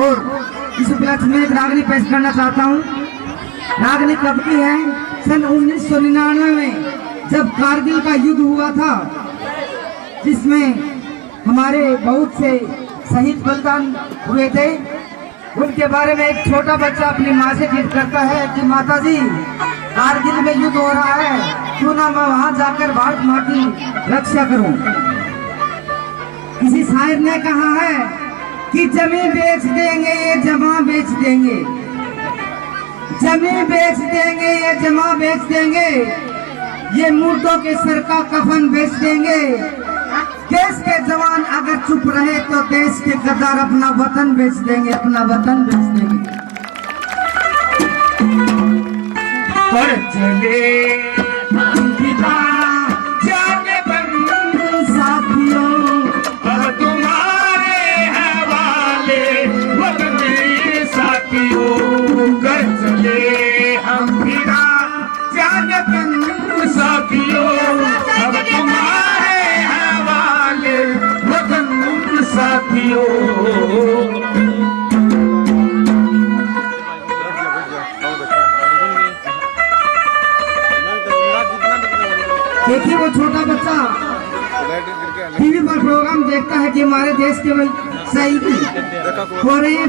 और इस उपलक्ष्य में एक रागनी पेश करना चाहता हूँ। रागनी कब की है? सन 1999 में जब कारगिल का युद्ध हुआ था, जिसमें हमारे बहुत से शहीद बलिदान हुए थे। उनके बारे में एक छोटा बच्चा अपनी माँ से जिद करता है कि माता जी, कारगिल में युद्ध हो रहा है, क्यों ना मैं वहां जाकर भारत माँ की रक्षा करूं। किसी शायर ने कहा है कि जमीन बेच देंगे ये जमा बेच देंगे, जमीन बेच देंगे ये जमा बेच देंगे, ये मुर्दों के सर का कफन बेच देंगे। देश के जवान अगर चुप रहे तो देश के गद्दार अपना वतन बेच देंगे, अपना वतन बेच देंगे। पर चले जाने बन साथियों, अब तुम्हारे हवाले वतन साथियों, कर चले हम फिरा जाने बन साथियों, अब तुम्हारे हवाले वतन साथियों। देखिए वो छोटा बच्चा टीवी पर प्रोग्राम देखता है कि हमारे देश के शहीद हो रहे हैं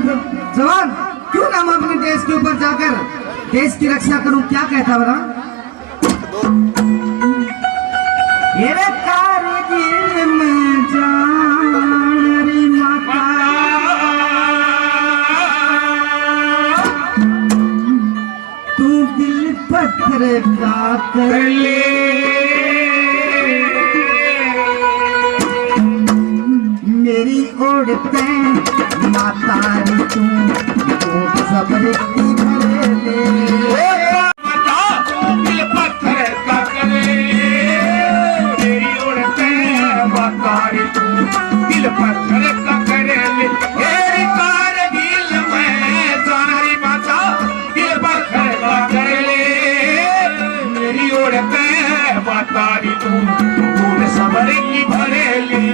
जवान, क्यों ना हम अपने देश के ऊपर जाकर देश की रक्षा करूं। क्या कहता बड़ा? ये कारगिल में जान रे माता, तू दिल पत्थर का कर ले, मेरी ओढ़ते माता रे तू सबर की भरे ले, दिल पत्थर का करे, मेरी ओढ़ते माता रे तू दिल पत्थर का करे ले, मेरी कारगिल में जानी माता दिल पत्थर का करे ले, मेरी ओढ़ते माता रे तू सबर की भरे ले।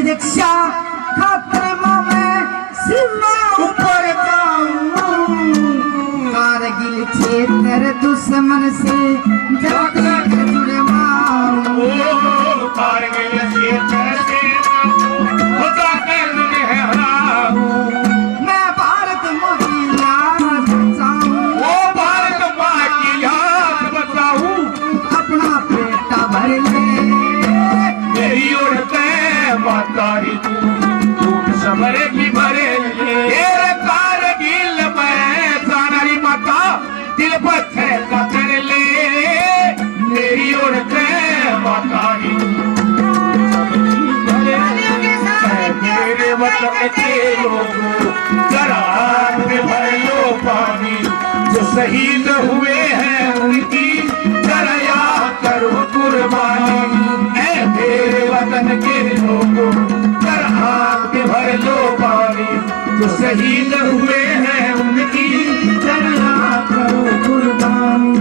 रक्षा खातिर मैं सीमा ऊपर जाऊं, कारगिल क्षेत्र दुश्मन से जाकर जुड़वाऊं, कारगिल क्षेत्र से जाकर लहराऊं, मैं भारत माँ की लाज बचाऊं, ओ भारत माँ की लाज बचाऊं, अपना बेटा भर ले, मेरी ओढ़ते मातारी तू समरे की भरे ले, कारगिल में जानारी माता दिल पत्थर का कर ले, मेरी ओढ़ते मातारी मेरे वतन के लोगों जरा में भर लो पानी, जो शहीद हुए हैं उनकी जरा याद करो कुर्बानी, मेरे वतन के लोगों कर हाथ में भर लो पानी, जो शहीद हुए हैं उनकी जरा करो कुर्बानी।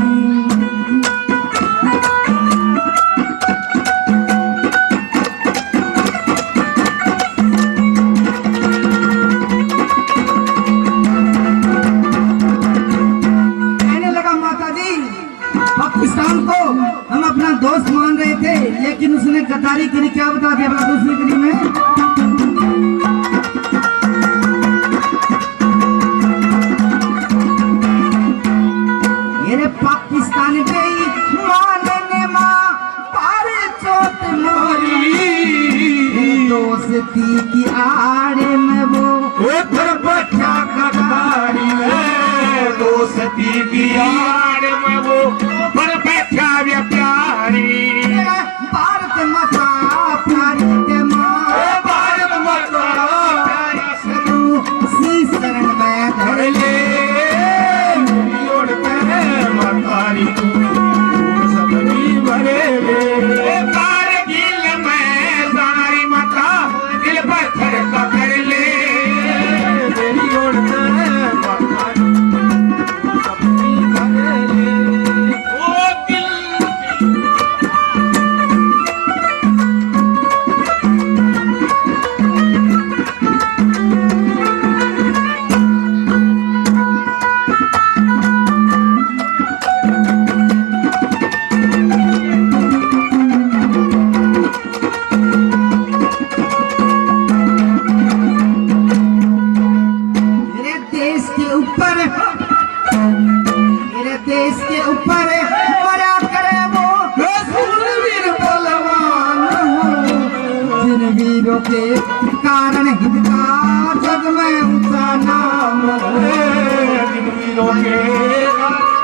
कहने लगा माता जी, पाकिस्तान को हम अपना दोस्त मान रहे थे, लेकिन उसने गद्दारी के लिए क्या बता दिया अपना दूसरी कड़ी में? ये पाकिस्तान गई मानने माँ पारे चोट मोरी, दोस्त दोस्ती की आड़ में वो बैठा कटारी है, दोस्ती की आड़ में वो पर बैठा व्यापारी। भारत माता प्यारी के माँ, भारत माता प्यारी से तू उसी शरण में धर ले, मेरी ओर पे मतारी तू सबकी भरे ले। कारगिल में सारी माता दिल पत्थर का कर ले, मेरी ओर पे मतारी सबकी भरे ले। ओ दिल देश के ऊपर मरा करे वो सूरवीर बलवान हो, जिन वीरों के कारण हिंदा जग में ऊंचा नाम है, जिन वीरों के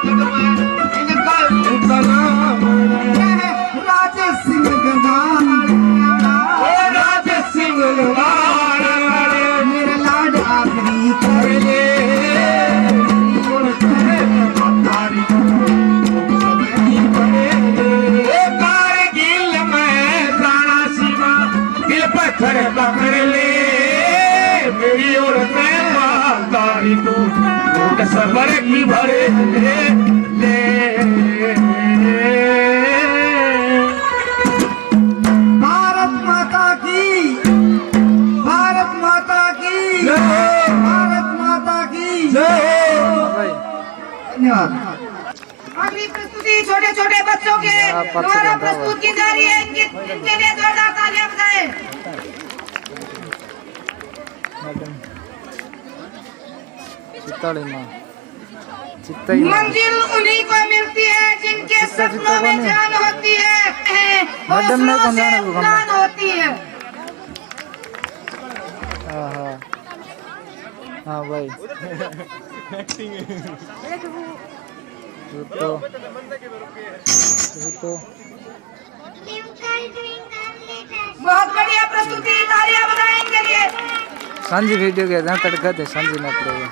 जग में इनका ऊंचा नाम है। राजे सिंह गंगार, राजे सिंह गंगार, मेरा लाड आखिरी कर ले, पकड़ ले, मेरी ओर में मालदारी तू लूट सबर की भरे ले। भारत माता की, भारत माता की, भारत माता की धन्यवाद। अगली प्रस्तुति छोटे छोटे बच्चों के द्वारा प्रस्तुत की जा रही है, इनके लिए जोरदार तालियां बजाएं। मंजिल उन्हीं को मिलती है जिनके सपनों में जान होती है, हौसलों से उड़ान होती है। हाँ भाई तो बहुत बढ़िया प्रस्तुति, तालियां बजाएं इनके लिए। सांझी वीडियो के ना तड़का थे सांझी ना पड़ेगा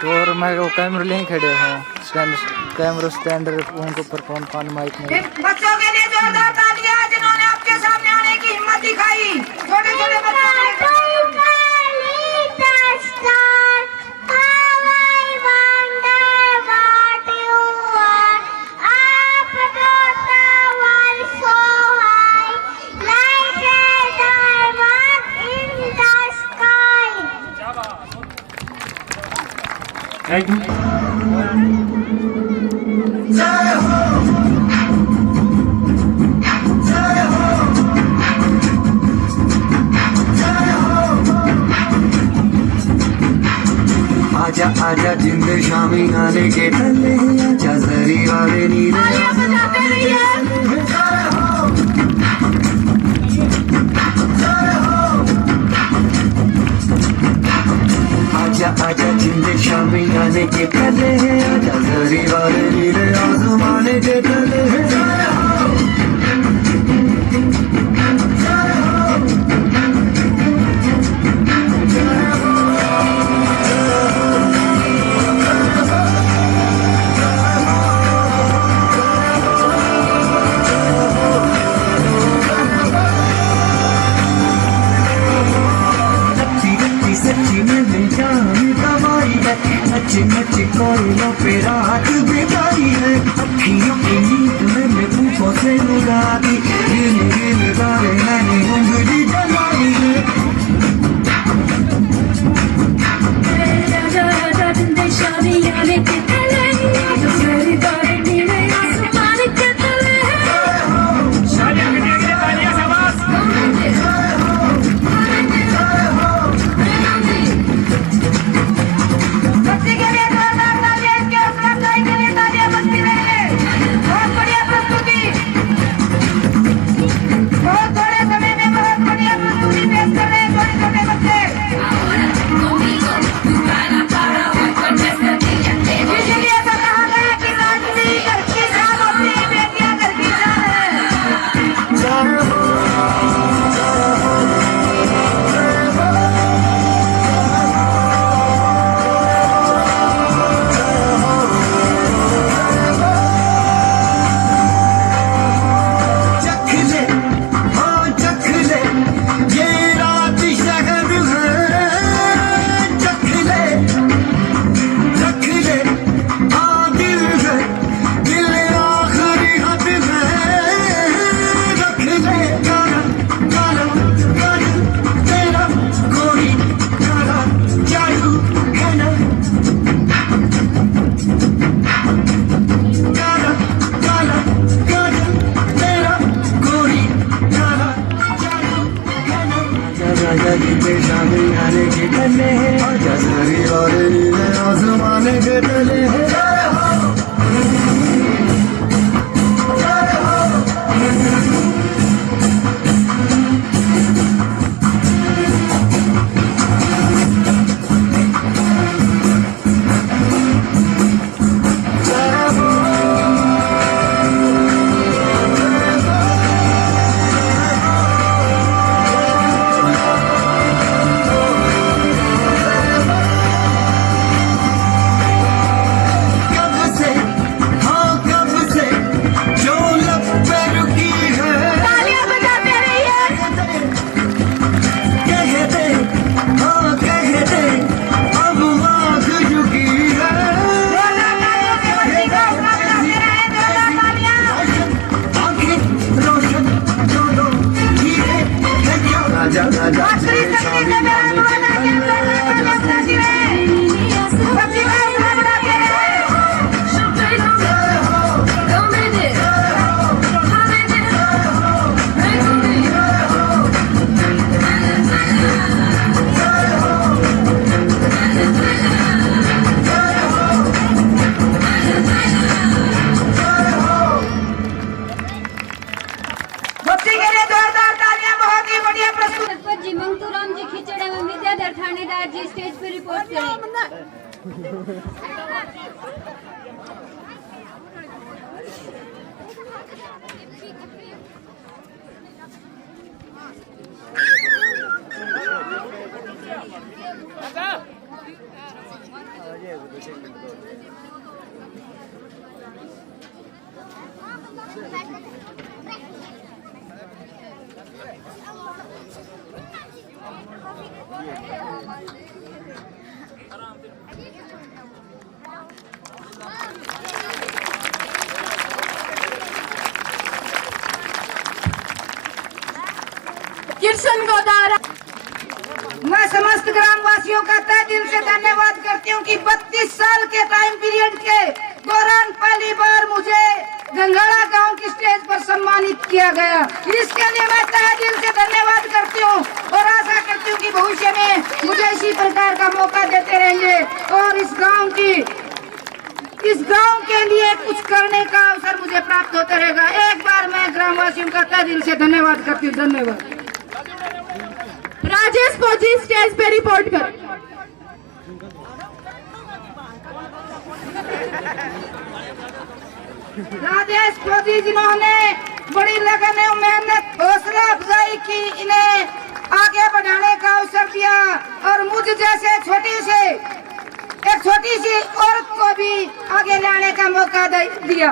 तो और मैं वो कैमरा ले खड़े हूँ कैमरा स्टैंड उनके ऊपर फोन माइक में। बच्चों के लिए जोरदार तालियां जिन्होंने आपके सामने आने की हिम्मत दिखाई। छोटे छोटे बच्चों Thank you. आजा आजा जिंद शामी आने के तले, आजा जरी वाले नीले आजा आजा जिंद शामी आने के तले, आजा जरी वाले नीले आसमाने के तले। नची नची कोयलों पे रात बिताई है, अखियों की नींद में मैं तुमको से लुगा दी, गिन गिन तारे मैंने उंगली जलाई है। राजा राजा जिंदे शादी आने के तले, जो सारी तारे नीले आसमान के तले। शादी करने के लिए तालियां शाबाश। गले आजा सारी और आसमाने के तले मैं समस्त ग्रामवासियों का तहे दिल से धन्यवाद करती हूँ कि 32 साल के टाइम पीरियड के दौरान पहली बार मुझे गंगाड़ा गांव की स्टेज पर सम्मानित किया गया। इसके लिए मैं तहे दिल से धन्यवाद करती हूँ और आशा करती हूँ कि भविष्य में मुझे इसी प्रकार का मौका देते रहेंगे और इस गांव के लिए कुछ करने का अवसर मुझे प्राप्त होता रहेगा। एक बार मैं ग्रामवासियों का तहे दिल से धन्यवाद करती हूँ। धन्यवाद। राजेश फौजी स्टेज पे रिपोर्ट कर। राजेश फौजी जिन्होंने बड़ी लगन और मेहनत हौसला अफजाई की, इन्हें आगे बढ़ाने का अवसर दिया और मुझ जैसे एक छोटी सी औरत को भी आगे लाने का मौका दिया।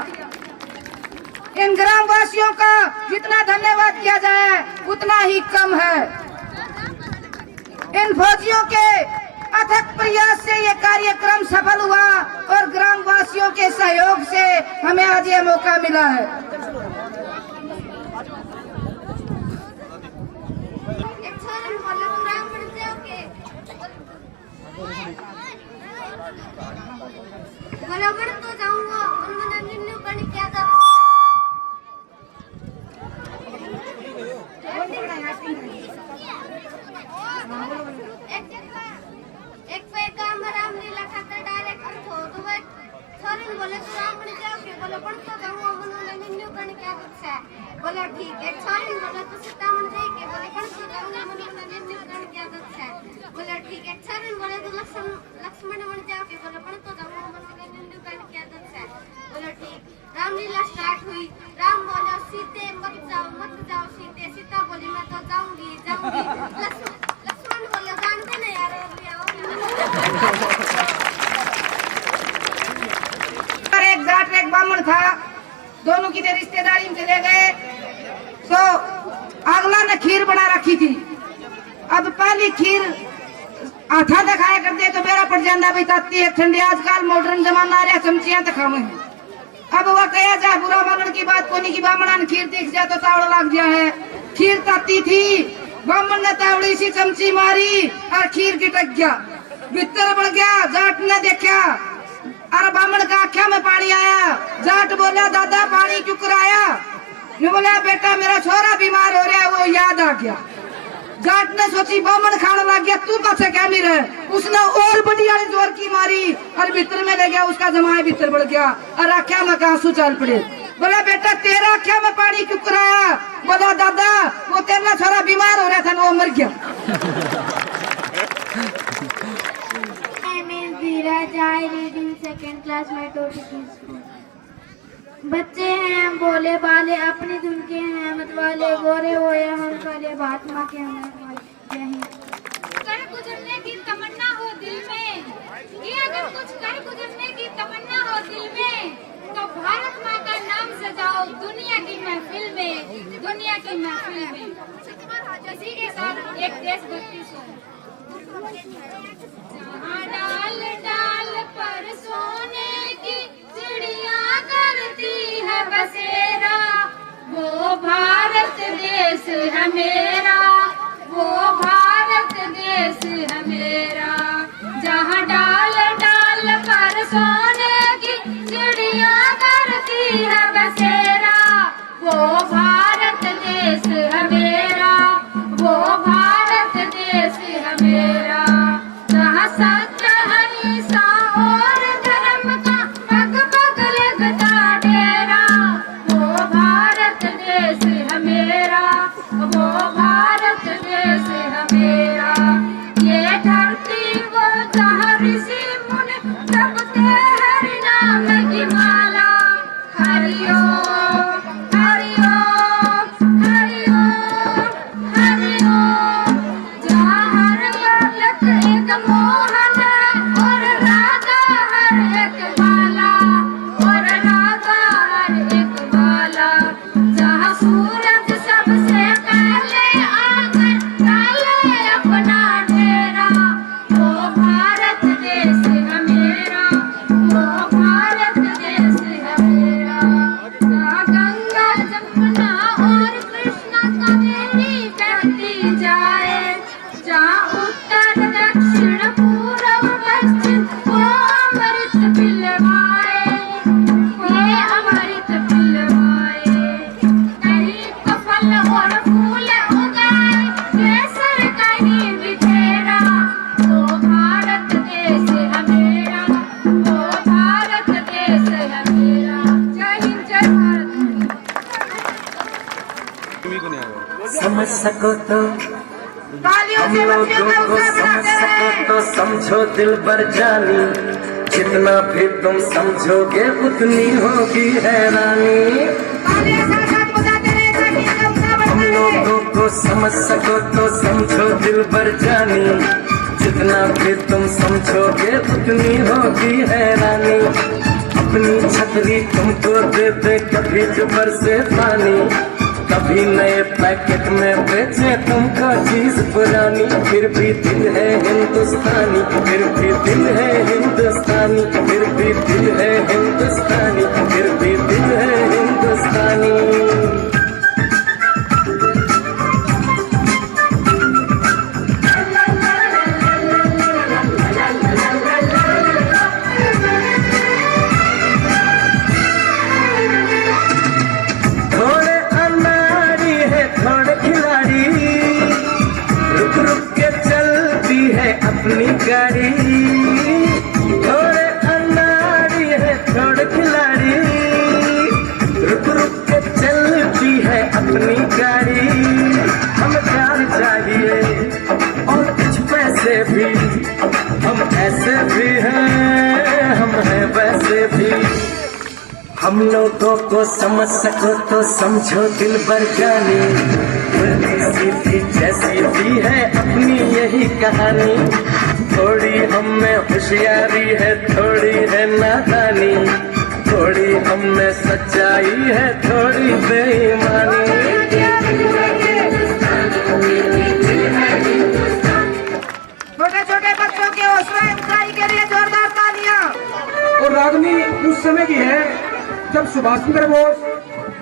इन ग्रामवासियों का जितना धन्यवाद किया जाए उतना ही कम है। इन फौजियों के अथक प्रयास से ये कार्यक्रम सफल हुआ और ग्रामवासियों के सहयोग से हमें आज ये मौका मिला है। बराबर तो जाऊंगा और मैंने निर्णय करने क्या था। एक पे काम राम लीला खाता डायरेक्टर थो तो वे छोरी बोले तो राम बन जाओ के बोले पण तो जाऊंगा मैंने निर्णय करने क्या है। बोले ठीक है। छोरी बोले तो सीता मन जाए के बोले पण तो जाऊंगा मैंने निर्णय करने क्या है। बोले ठीक है। छोरी बोले तो लक्ष्मण मन जाओ के बोले पण तो जाऊंगा मैंने निर्णय करने क्या है। बोले ठीक। रामलीला स्टार्ट हुई। राम बोले सीते मत जाओ सीते। सीता बोली मैं तो जाऊंगी। लक्ष्मण बोले जानते नहीं यार एक जाट एक ब्राह्मण था, दोनों की रिश्तेदारी में चले गए तो अगला ने खीर बना रखी थी। अब पहली खीर आधा दिखाया करते तो मेरा पड़ जाना भी ताती है ठंडी। आजकल मॉडर्न जमाना आ रहा, चमचियां तो खावे हैं। अब वह कहा जाए बुरा मानने की बात कोनी की ब्राह्मण ने खीर दिख जाए तो तावड़ा लग गया है। खीर ताती थी, ब्राह्मण ने तावड़ी सी चमची मारी और खीर गिटक गया, भीतर बढ़ गया। जाट ने देखा और ब्राह्मण का आंखों में पानी आया। जाट बोला दादा पानी क्यों कराया? मैं बोला बेटा मेरा छोरा बीमार हो रहा है, वो याद आ गया। जाट ने सोची बामण खाने लग गया, तू पाछे क्या नहीं रहे। उसने और बड़ी वाली जोर की मारी और भीतर में ले गया, उसका जमाए भीतर बढ़ गया और आख्या में आंसू चल पड़े। बोला बेटा तेरा आख्या में पानी क्यों कराया? बोला दादा वो तेरा छोरा बीमार हो रहा था ना, वो मर गया। सेकंड क्लास में बच्चे हैं बोले बाले, अपनी धुन के हैं मत वाले, गोरे होए हम वाले, महात्मा के हम वाले। कर गुजरने की तमन्ना हो दिल में, ये अगर कुछ कर गुजरने की तमन्ना हो दिल में, तो भारत माँ का नाम सजाओ दुनिया की महफिल में, दुनिया की महफिल में। इसी के साथ एक देशभक्ति सॉन्ग। जहाँ डाल डाल पर सोने की चिड़िया करती है बसेरा, वो भारत देश है मेरा, वो भारत देश है मेरा। जहाँ डाल डाल पर सोने की चिड़िया करती है बसेरा, वो भारत देश है मेरा, वो भारत देश है मेरा। जहाँ सत्य अहिंसा और धर्म का पग पग लगता डेरा, वो भारत देश है मेरा, वो भारत देश है मेरा। ये धरती वो जहाँ ऋषि मुनि जपते हरि नाम की माला, हरिओम हरिओम हरिओम हरिओम। जहाँ हर बालक एक मोहन और राधा हर एक बाला, और राधा हर एक बाला। जहाँ सूरज सबसे पहले आकर डाले अपना डेरा, वो भारत देश है मेरा, वो भारत देश है मेरा। जहाँ गंगा जमुना और कृष्णा कावेरी बहती जाए, जहाँ उत्तर दक्षिण पूर्व पश्चिम वो अमृत पिलवाए, ये अमृत पिलवाए। कहीं तो फल और फूल उगाए, केसर कहीं बिखेरा, वो भारत देश है मेरा, वो भारत देश है मेरा। जय हिंद जय भारत। समझ सको तो हम लोगों को समझ सको तो समझो दिल भर जानी, जितना भी तुम समझोगे उतनी होगी हैरानी। हम लोगों को समझ सको तो समझो दिल भर जानी, जितना भी तुम समझोगे उतनी होगी हैरानी। अपनी छतरी तुमको दे दे कभी जुबर से पानी, कभी नए पैकेट में बेचे तुमको चीज पुरानी। फिर भी दिल है हिंदुस्तानी, फिर भी दिल है हिंदुस्तानी, फिर भी दिल है हिंदुस्तानी, फिर भी दिल है हिंदुस्तानी। अपनी गाड़ी थोड़े अनाड़ी है, थोड़े खिलाड़ी, रुक रुक के चलती है अपनी गाड़ी। हमें प्यार चाहिए और कुछ पैसे भी, हम ऐसे भी हैं, हम हैं वैसे भी। हम लोगों को समझ सको तो समझो दिल भर जानी, उल्टी सीधी जैसी भी है अपनी यही कहानी। थोड़ी हम में होशियारी है, थोड़ी है नादानी, थोड़ी हम में सच्चाई है, थोड़ी बेईमानी। छोटे छोटे बच्चों के हौसला अफजाई के लिए जोरदार तालियां। और रागनी उस समय की है जब सुभाष चंद्र बोस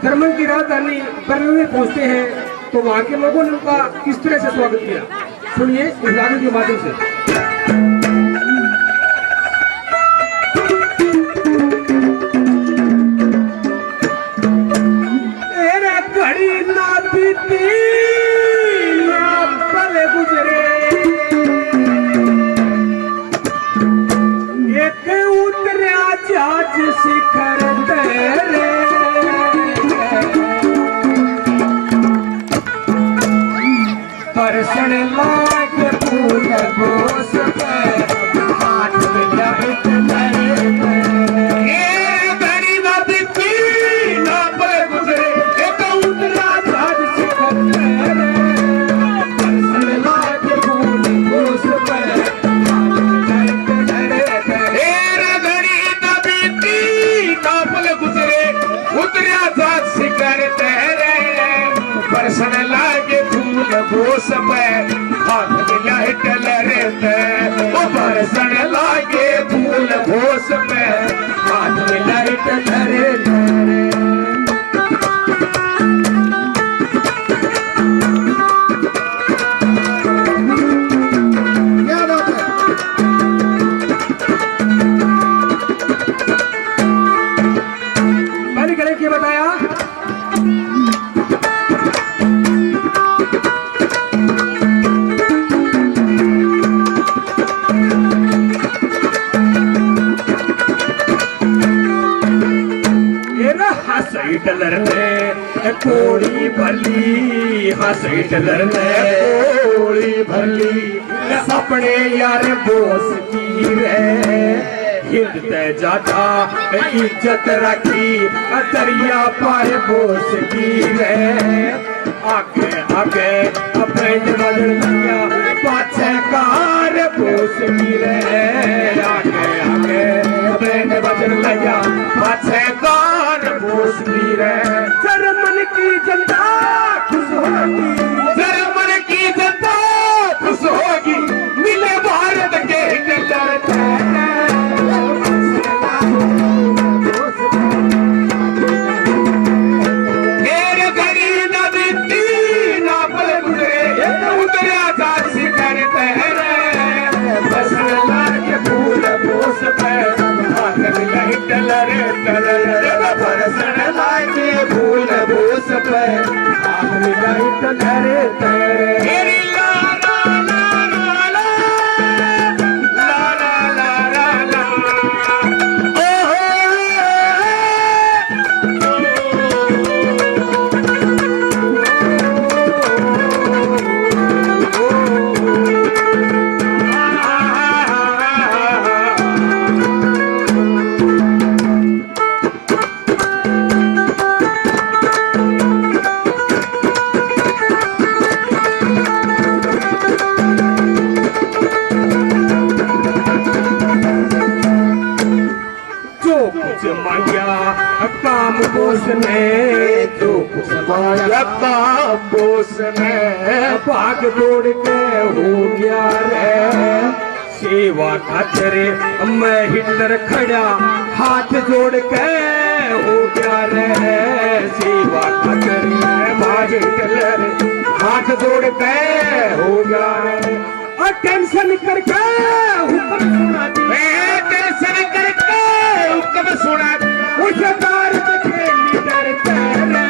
जर्मन की राजधानी बर्लिन में पहुंचते हैं, तो वहां के लोगों ने उनका किस तरह से स्वागत किया, सुनिए इस गाने के माध्यम से। घड़ी ना बीती ना पले शिखर तेरे परसण लाग फूल बोस पे हाथ मिला परसण लागे फूल बोस पे हाथ मिला टलरे ओ परसण लागे फूल बोस पे हाथ मिला टलरे क्या बात है मैंने गले की बताया डलर ने कोड़ी भली हंसी डलर ने कोड़ी भली सपने यार बोस की रे हिलते जाता इज्जत रखी दरिया पाए बोस की रे आगे आगे बैंड बजन लिया पाछे कार बोस की रे आगे आगे बैंड बजन लिया पाछे कार बोस की रे जर्मन की जनता खुश होगी जर्मन की जनता खुश होगी मिले भारत के हिटलर फूल बोस पे आग मिलाई टलरे तेरे काम बोस ने जो कुछ माया काम बोस ने भाग दौड़ के हो गया रे सेवा खातिर मैं हिटलर खड़ा हाथ जोड़ के हो गया रे सेवा खातिर भाग हिटलर हाथ जोड़ के हो गया रे और टेंशन करके हुक्म सुना टेंशन करके हुक्म सुना उसे भारत के लीडर तेरे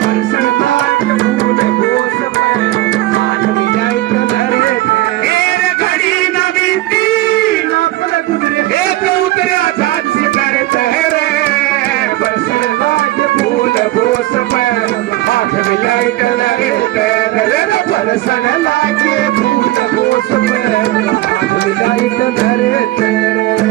परसण लाग फूल बोस पे हाथ मिलाई टलरे तेरे घड़ी न बीती न पल गुजरे एक उतरे आजाद शिखर तेरे परसण लाग फूल बोस पे हाथ मिलाई टलरे तेरे परसण लाग फूल बोस पे हाथ मिलाई टलरे तेरे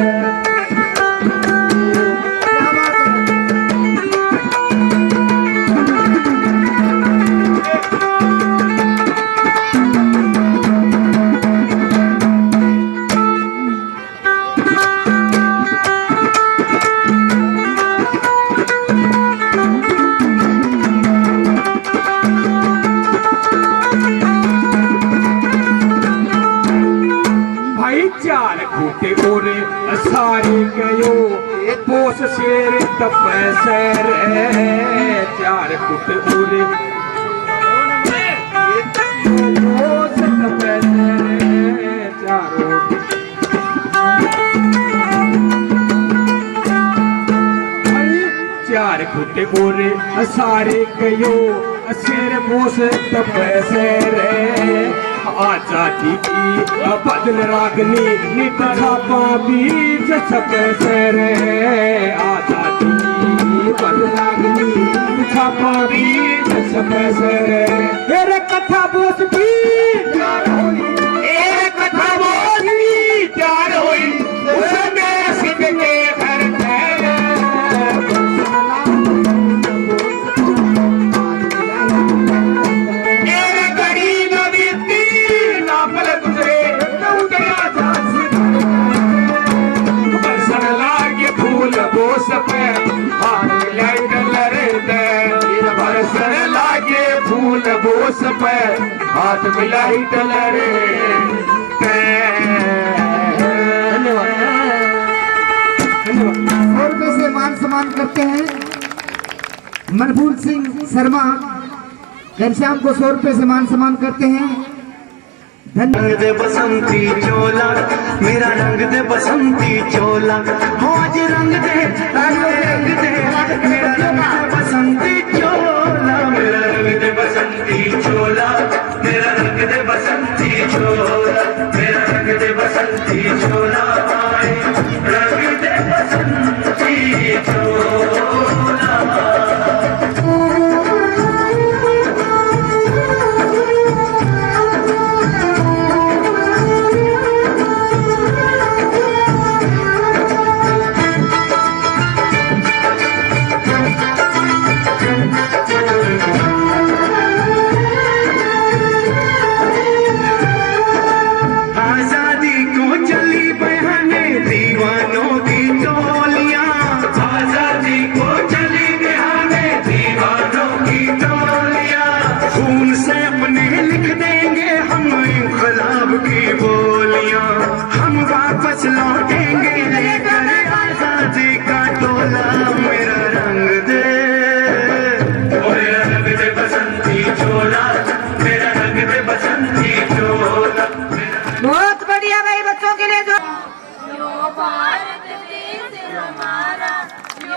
सारी गयो बोस शेर तपैसे रे चार फुट उरे बोस तपैसे रे चारों चार फुट उरे सारे गयो शेर बोस तपैसे रे आजादी की बदल रागनी निकछापा बीच सके रे आजादी की बदल रागनी निकछापा बीच सके रे मेरे कथा बोस की प्यार होई ए कथा बोस की प्यार होई उसमें सिद्ध के घर ठहरे हाथ मिलाई टलरे धन्यवाद। 100 रुपए से मान सम्मान करते हैं मनफूर सिंह शर्मा घनश्याम को 100 रुपए से मान सम्मान करते हैं। रंग दे बसंती चोला मेरा रंग दे बसंती चोला हो आज रंग दे मेरा रंग दे बसंती चोला मेरा रंग दे बसंती चोला मेरा रंग दे बसंती चोला मेरा रंग दे बसंती चोला रंग दे बसंती चोला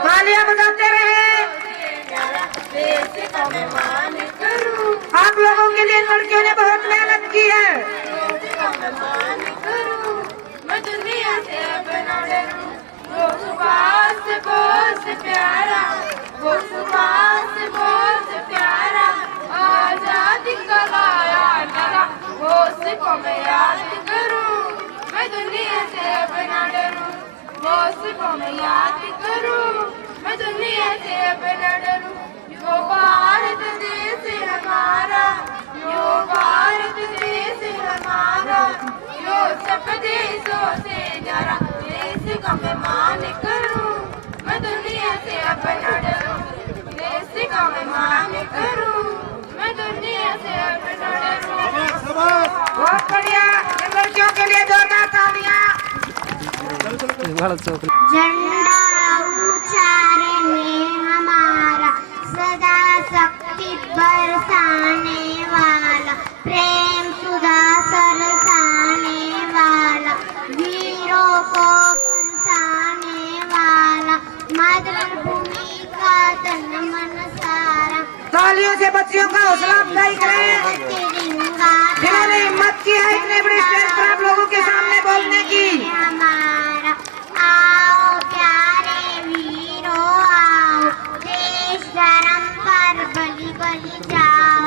तालियां बजाते रहे। आप लोगों के लिए लड़कियों ने बहुत मेहनत की है। मैं दुनिया से अपना डरूं, वो सुभाष से बहुत प्यारा, वो सुभाष से बहुत प्यारा, आजादी का लाया नारा, वो उसको मैं याद करूं। मैं दुनिया से अपना डरूं, वो उसको मैं याद करूं। मैं दुनिया से अपना डरूं, वो भारत देश हमारा, यो भारत देश हमारा, यो सब देशों से जरा देश का मैं मान करूं। मैं दुनिया से अपना डरूं, देश का मैं मान करूं। मैं दुनिया से अपना डरूं। बहुत बढ़िया, इन लड़कियों के लिए जोरदार तालियां। झंडा ऊंचा रहे हमारा, सदा शक्ति बरसाने वाला, प्रेम सुधा सरसाने वाला, वीरों को बरसाने वाला, मातृभूमि का तन मन सारा। तालियों से बच्चियों का हौसला अफजाई करें, जिन्होंने हिम्मत की है इतने बड़े स्टेज पर आप लोगों के सामने बोलने की। हमारा आओ प्यारे वीरों आओ, देश धर्म पर बलि बलि जाओ,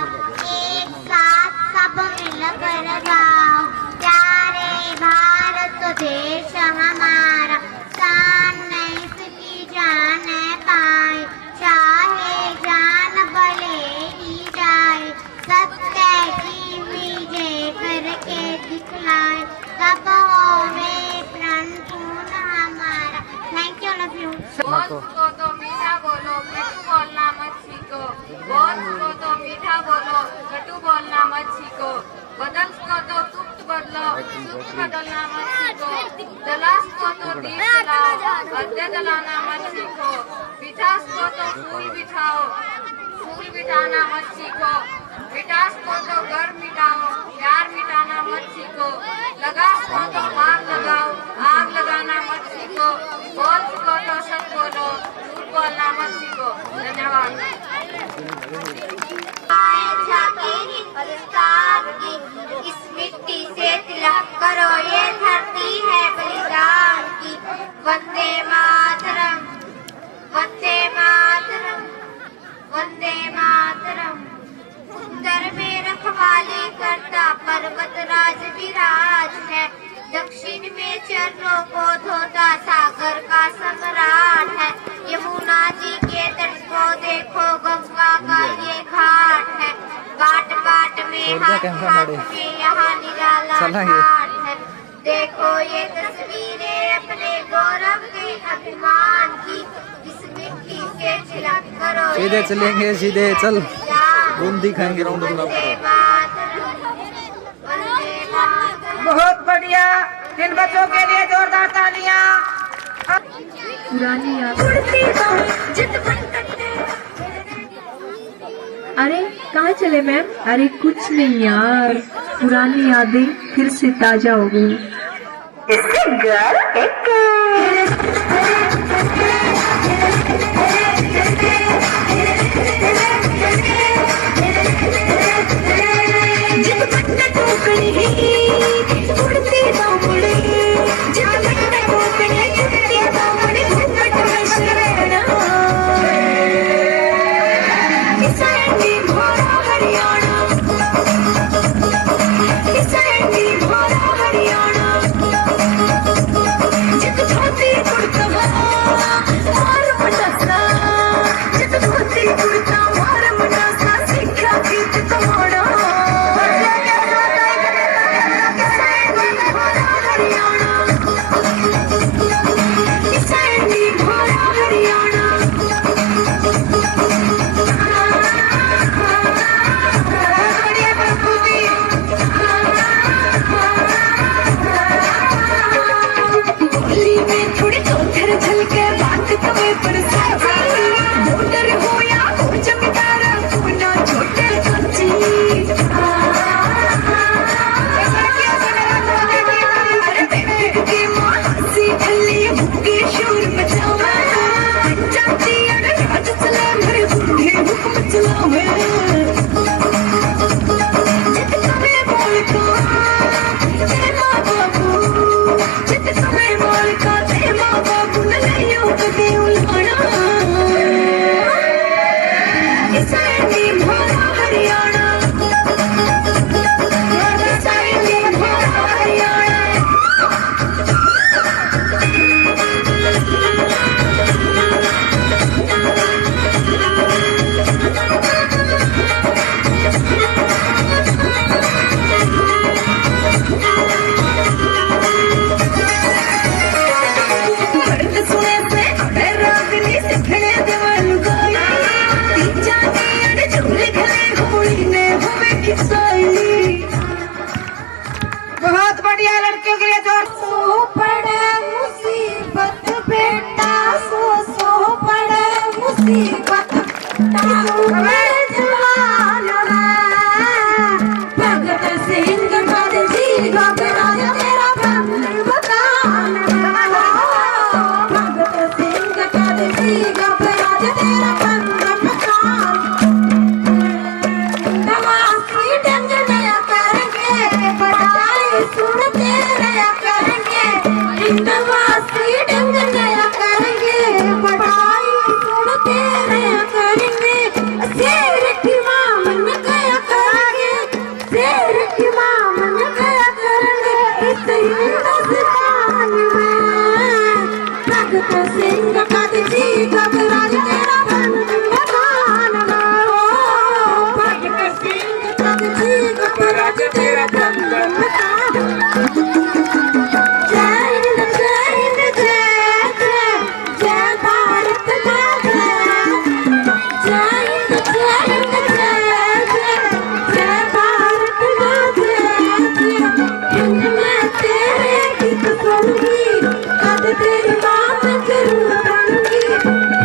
एक साथ सब मिलकर गाओ, प्यारे भारत देश हमारा, शान इसकी जान पाए, चाहे जान भले ही जाए, सत्य की विजय करके दिखलाए, तब होवे प्रण पूर्ण हमारा। Thank you, love you. बोल को तो मीठा बोलो, कटु बोलना मत सीखो। बोल को तो मीठा बोलो, कटु बोलना मत सीखो। बदल को तो सुख बदलो, सुख बदलना मत सीखो। जलास को तो दीप जलाओ, अध्य जलाना मत सीखो। मिठास को तो फूल बिठाओ, फूल बिठाना मत सीखो। मिठास को तो घर मिटाओ, प्यार मिटाना मत सीखो। लगास को तो आग लगाओ, आग लगाना मत सीखो। बोल को तो सब बोलो, झूठ बोलना मत सीखो। धन्यवाद। झांकी हिंदुस्तान की, इस वंदे मातरम। उत्तर में रखवाली करता पर्वत राज विराज है, दक्षिण में चरणों को धोता सागर का सम्राट है। यमुना जी के तट को देखो, गंगा का ये घाट है, बाट बाट में हाथ हाथ में यहाँ निराला घाट है। देखो ये तस्वीरें अपने गौरव के अभिमान की, इस मिट्टी से तिलक करो। सीधे चलेंगे, सीधे चल, बूंदी खाएंगे राउंड। बहुत बढ़िया, इन बच्चों के लिए जोरदार तालियां। पुरानी याद। अरे कहाँ चले मैम? अरे कुछ नहीं यार, पुरानी यादें फिर से ताजा हो गई। बहुत बढ़िया, लड़कियों के लिए जोर। सो पड़े मुसीबत बेटा, सो पड़े मुसीबत, भगत सिंह का जी घबराया तेरा बंद बकान, भगत सिंह का जी घबराया तेरा बंद बकान। नवासी डंग नया करेंगे, बधाई सुन तेरे करेंगे, नवासी डंग नया करेंगे, बधाई सुन तेरे करेंगे। शेर की मां मन गया करेंगे, शेर की मां मन गया करेंगे, इस हिंदुस्तान में भगत सिंह का जी घबराया तेरा बंद बकान, भगत सिंह का जी घबराया तेरा बंद बकान। जय हिंद जय हिंद जय जय जय भारत माता, जय हिंद जय हिंद जय जय जय भारत माता। हिंद में तेरे गीत सुनूंगी, कद तेरी मां मैं जरूर बनूंगी।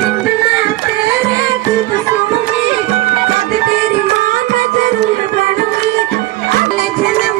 हिंद में तेरे गीत सुनूंगी, कद तेरी मां मैं जरूर बनूंगी। अगले जन्म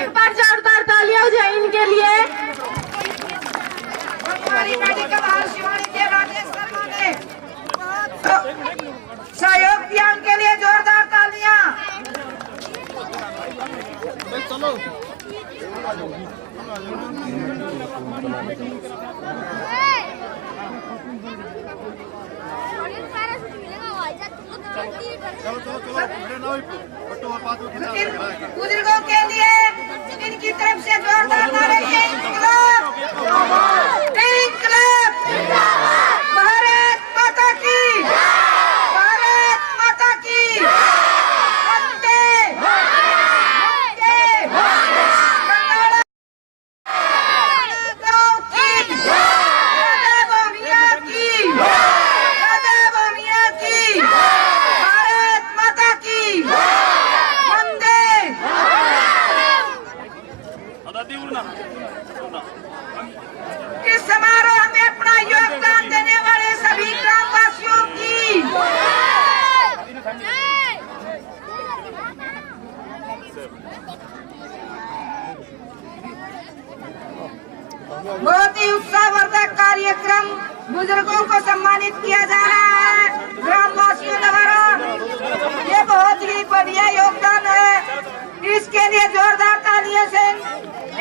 एक बार जोरदार तालियां हो जाए इनके लिए। हमारी मेडिकल हाउस शिवानी के राजेश शर्मा ने सहयोग दिया, उनके लिए जोरदार तालियां। चलो बुजुर्गों के लिए इनकी तरफ से जोरदार तालियां। इंकलाब इंकलाब भारत माता की, भारत माता की, वंदे वंदे कन्नड़ा गाँव की, राधा बोमिया की, राधा बोमिया की, भारत माता की, वंदे। इस समारोह में अपना योगदान देने वाले सभी ग्रामवासियों की बहुत ही उत्साहवर्धक कार्यक्रम, बुजुर्गों को सम्मानित किया जा रहा है ग्रामवासियों द्वारा। ये बहुत ही बढ़िया योगदान है, इसके लिए जोरदार तालियों से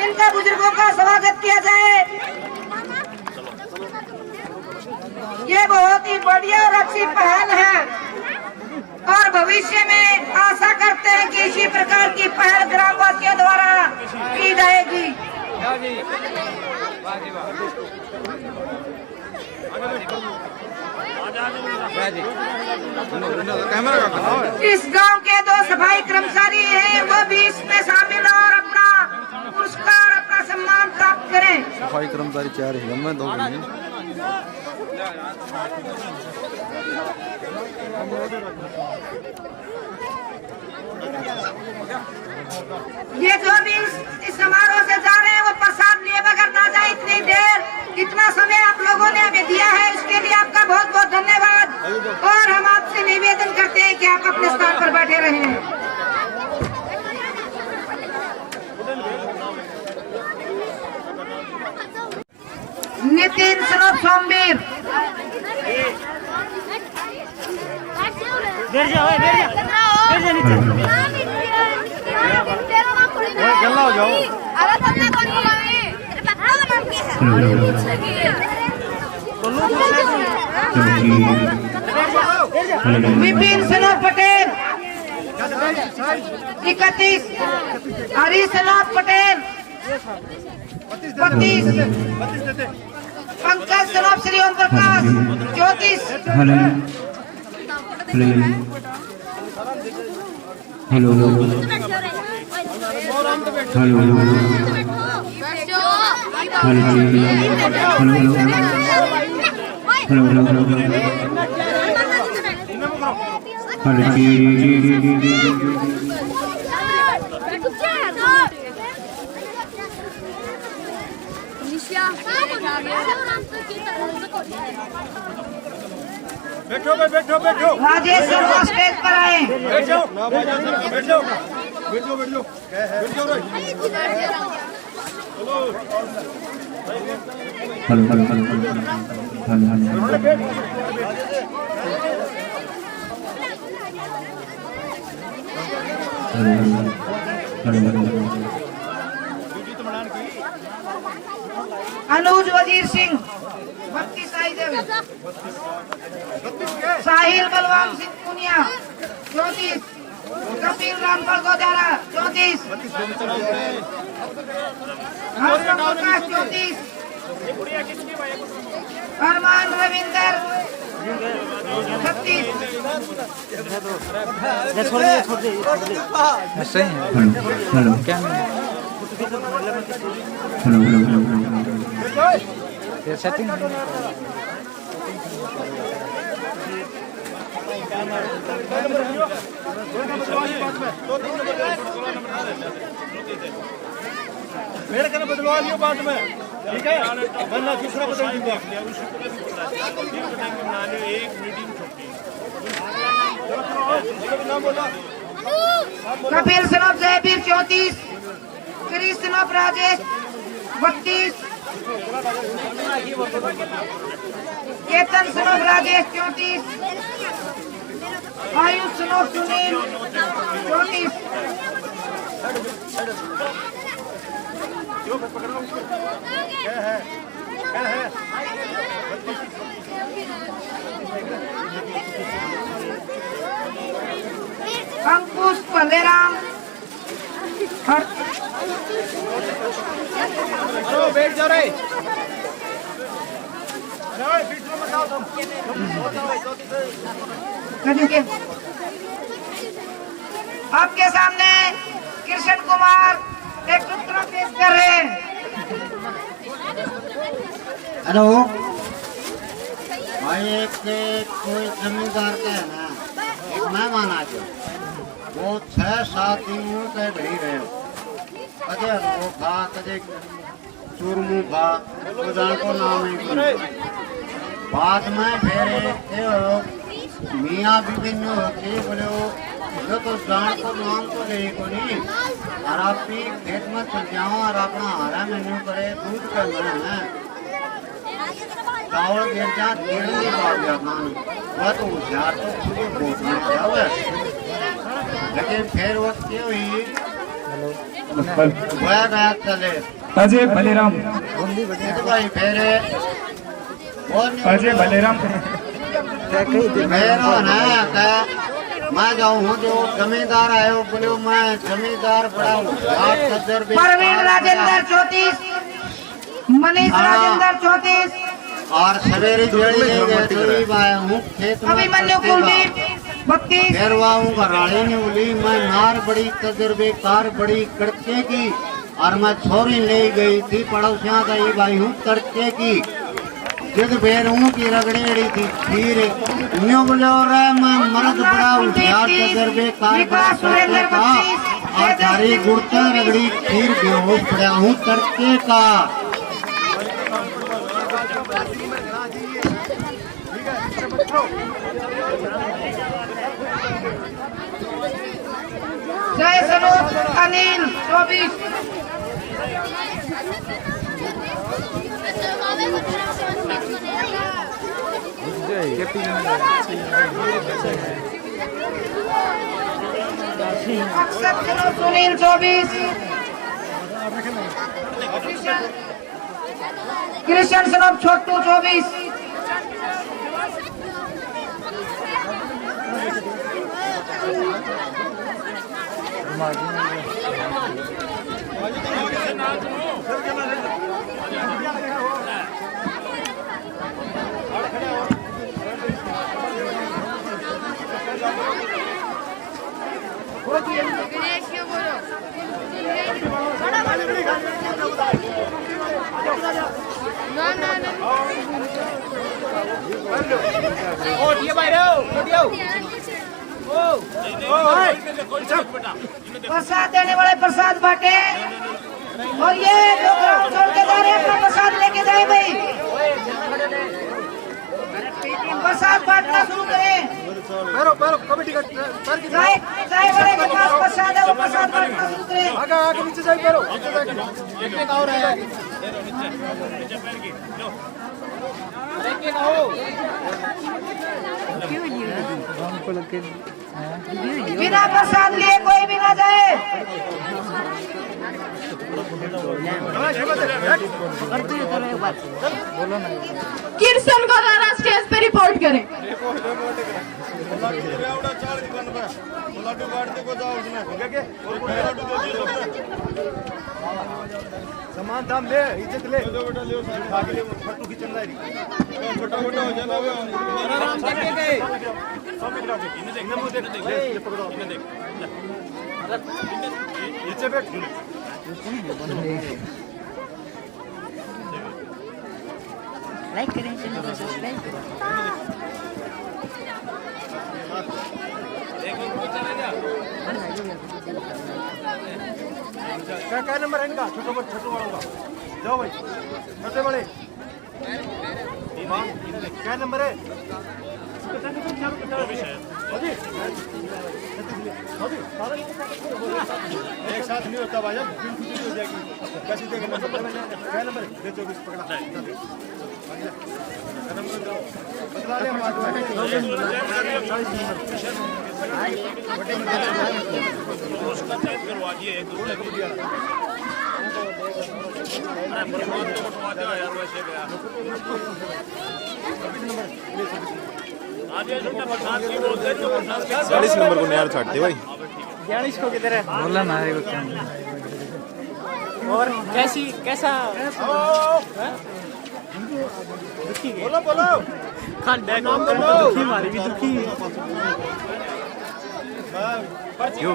इनका बुजुर्गों का स्वागत किया जाए। ये बहुत ही बढ़िया और अच्छी पहल है और भविष्य में आशा करते हैं कि इसी प्रकार की पहल ग्रामवासियों द्वारा की जाएगी। इस गांव के 2 सफाई कर्मचारी हैं, वो भी इसमें शामिल और अपना पुरस्कार, अपना सम्मान प्राप्त करें। सफाई कर्मचारी 4 ही मैं 2 ये जो भी इस समारोह से जा रहे हैं वो प्रसाद लिए बगैर ना जाए। इतनी देर, इतना समय आप लोगों ने हमें दिया है, इसके लिए आपका बहुत बहुत धन्यवाद। और हम आपसे निवेदन करते हैं कि आप अपने स्थान पर बैठे रहें। नितिन स्वरूप सोमवीर, जल्ला हो जाओ। विपिन सनोज पटेल 31, हरीश सनोज पटेल 32, पंकज सनोज श्री ओम प्रकाश 34। हेलो हेलो बैठो बैठो बैठो। राजेश शर्मा स्टेज पर आए। बैठो बैठो बैठो बैठो अनुज वजीर सिंह 32, साहिल बलवान सिंह पुनिया 34, कपिल रामपाल गोदारा 34, हर्षम प्रकाश 34, अरमान रविंदर 36। सही है। क्या सेटिंग मेरे कहने बदलवा लियो बाद में। ठीक है, वरना दूसरा बदल दूंगा। Kapil son of Jaiveer 34, Chris son of Rajesh 32, Ketan son of Rajesh 34, Ayush son of Sunil 34। अंकुश पलेराम बैठ जाओ रे। आपके सामने कृष्ण कुमार एक सूत्र पेश कर रहे हैं। हेलो भाई, एक कोई जमींदार के है ना, एक मेहमान आ गया, वो 6-7 दिन के घड़ी रहे, कदे वो खा कदे चूरमू खा, तो जान को नाम नहीं बोले। बाद में फिर मियाँ विभिन्न होती बोले वो जो तो जान को नाम तो ले को नहीं, और आप भी खेत में चल जाओ और अपना हरा मेन्यू करे, दूध करना है, चावल गिर जा गिर नहीं पाओगे मान, वह तो होशियार तो खुद भूखना जाओगे। लेकिन फिर वक्त ये हुई वह गया चले अजय बलेराम भाई, फिर अजय बलेराम मेरा ना क्या मैं जाऊँ जो जमींदार आए हो बोले मैं जमींदार बड़ा हूँ। परवीन राजेंद्र 34, मनीष राजेंद्र 34 और सवेरे जोड़ी ले गए तो आया हूँ खेत में। अभिमन्यु कुलदीप 32, फिर हूँ घराड़ी ने बोली मैं नार बड़ी तजुर्बेकार बड़ी कड़के की, और मैं छोरी ले गई थी पड़ोसियाँ का ये भाई हूँ तड़के की, जिद बेरूं की रगड़ी अड़ी थी फिर न्यू बोले और मैं मर्द बड़ा होशियार तजुर्बेकार बड़ा तड़के का, और थारी गुड़ते रगड़ी फिर बेहोश पड़ा हूँ तड़के का। जय सनोज अनिल 24, अक्षत सनोज सुनील 24, कृष्ण सनोज छोटू 24, प्रसाद देने वाले प्रसाद बांटे, और ये लोग ग्राउंड छोड़ के जा रहे हैं, अपना प्रसाद लेके जाए भाई, प्रसाद बांटना शुरू करें। कमेटी का चाय वाले के पास प्रसाद है, वो प्रसाद बांटना शुरू करें। आगे नीचे जाए करो, एक और है बिना प्रसाद लिए कोई भी ना जाए। किर्सन को जरा स्टेज पे रिपोर्ट करें। सामान दाम ले, इज्जत ले, फटू की चंदारी छोटा-छोटा हो जाना आराम से गए नीचे बैठ लाइक करें, चैनल को सब्सक्राइब करें। क्या नंबर है इनका? छोटू वालों का जाओ भाई छोटे बड़े क्या नंबर है एक साथ नहीं होता भाई हो जाएगी कैसे देगा क्या नंबर है 24 पकड़ा चालीस नंबर को नियार छाट दे भाई 42 को किधर है बोला ना है कुछ और कैसा दुखी बोलो बोलो खान बैक ऑन कर दुखी मारी भी दुखी क्यों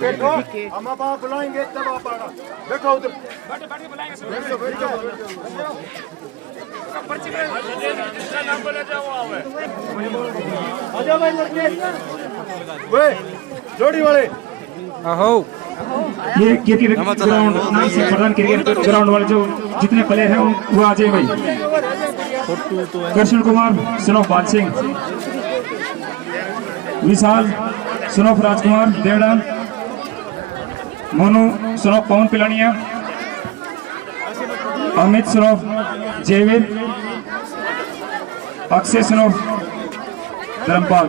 बैठो हम आप बुलाएंगे तब आप आना बैठो उधर जोड़ी वाले ये क्रिकेट ग्राउंड नाम से प्रधान क्रिकेट ग्राउंड वाले जो जितने प्लेयर हैं वो आ जाए भाई कृष्ण कुमार सनोफ बाल सिंह विशाल सनोफ राजकुमार देवड़ा मोनू सनोफ पवन पिलानिया अमित सनोफ जयवीर अक्षय सनोफ धर्मपाल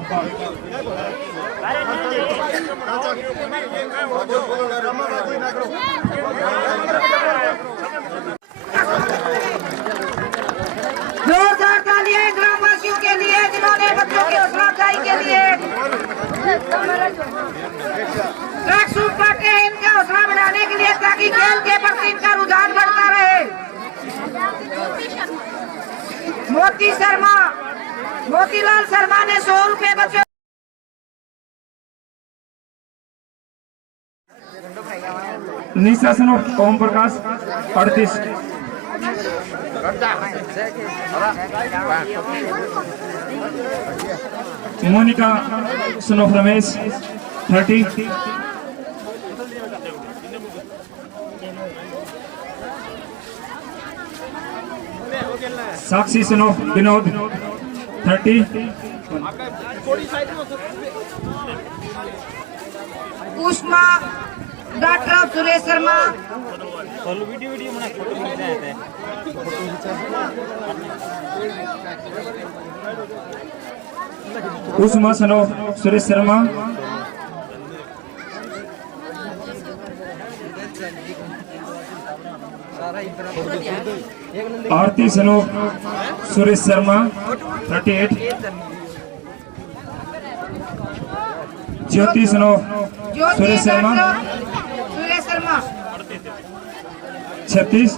जोरदार तालियां ग्रामवासियों के लिए जिन्होंने बच्चों की हौसला अफजाई के लिए ट्रैक सूट पाते हैं इनका हौसला बढ़ाने के लिए ताकि खेल के प्रति इनका रुझान बढ़ता रहे। मोतीलाल शर्मा ने 100 रुपए बच्चों निशा सनोफ ओम प्रकाश 38 मोनिका सनोफ रमेश 30 साक्षी सनोफ विनोद 30 उष्मा डॉक्टर सुरेश शर्मा वीडियो बना फोटो खींचा है उष्मा सनोफ सुरेश शर्मा आरती सनोफ सुरेश शर्मा 38 ज्योति सनोफ सुरेश शर्मा 36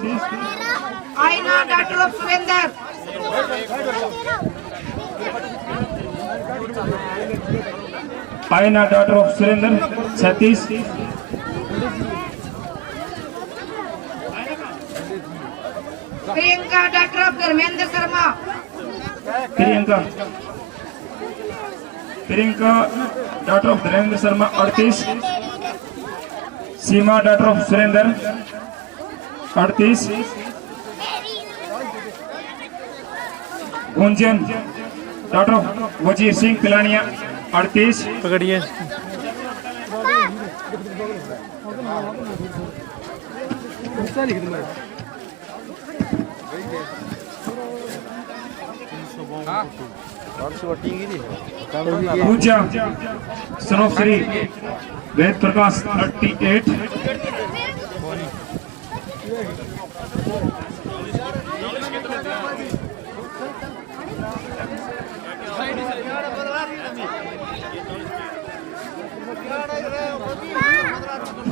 आईना डॉक्टर ऑफ सुरेंद्र आईना doctor of Surendra 36 Priyanka doctor of Dharmendra Sharma Priyanka doctor of Dharmendra Sharma 38 Seema doctor of Surendra 38 Gunjan doctor of वजीर सिंह पिलानिया 38 पकड़िए Pooja son of Shri Ved Prakash 38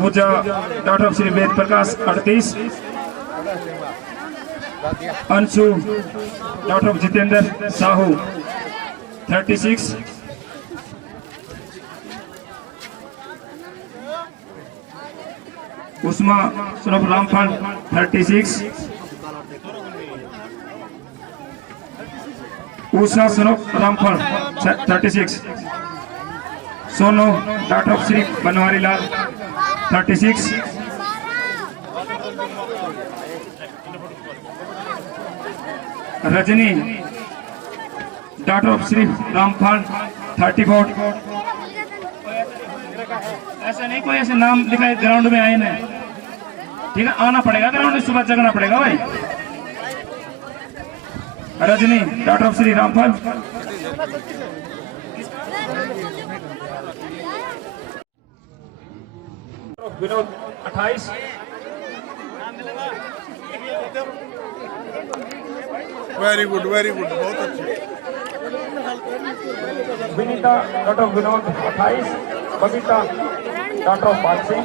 Pooja daughter of Shri Ved Prakash 38 Anshu daughter of Jitendra Sahu 36 Usma son of Ramphal 36 Usha son of Ramphal 36 Sonu daughter of Shri Banwari Lal 36 Rajni daughter of Shri Rampal 34। ऐसा नहीं कोई ऐसे नाम लिखा है ग्राउंड में आए ना, ठीक है, आना पड़ेगा ग्राउंड में, सुबह जगना पड़ेगा भाई। Rajni daughter of Shri Rampal. Vinod 28। Very good बहुत अच्छे। Vinita daughter of Vinod 28। Babita daughter of Pal Singh.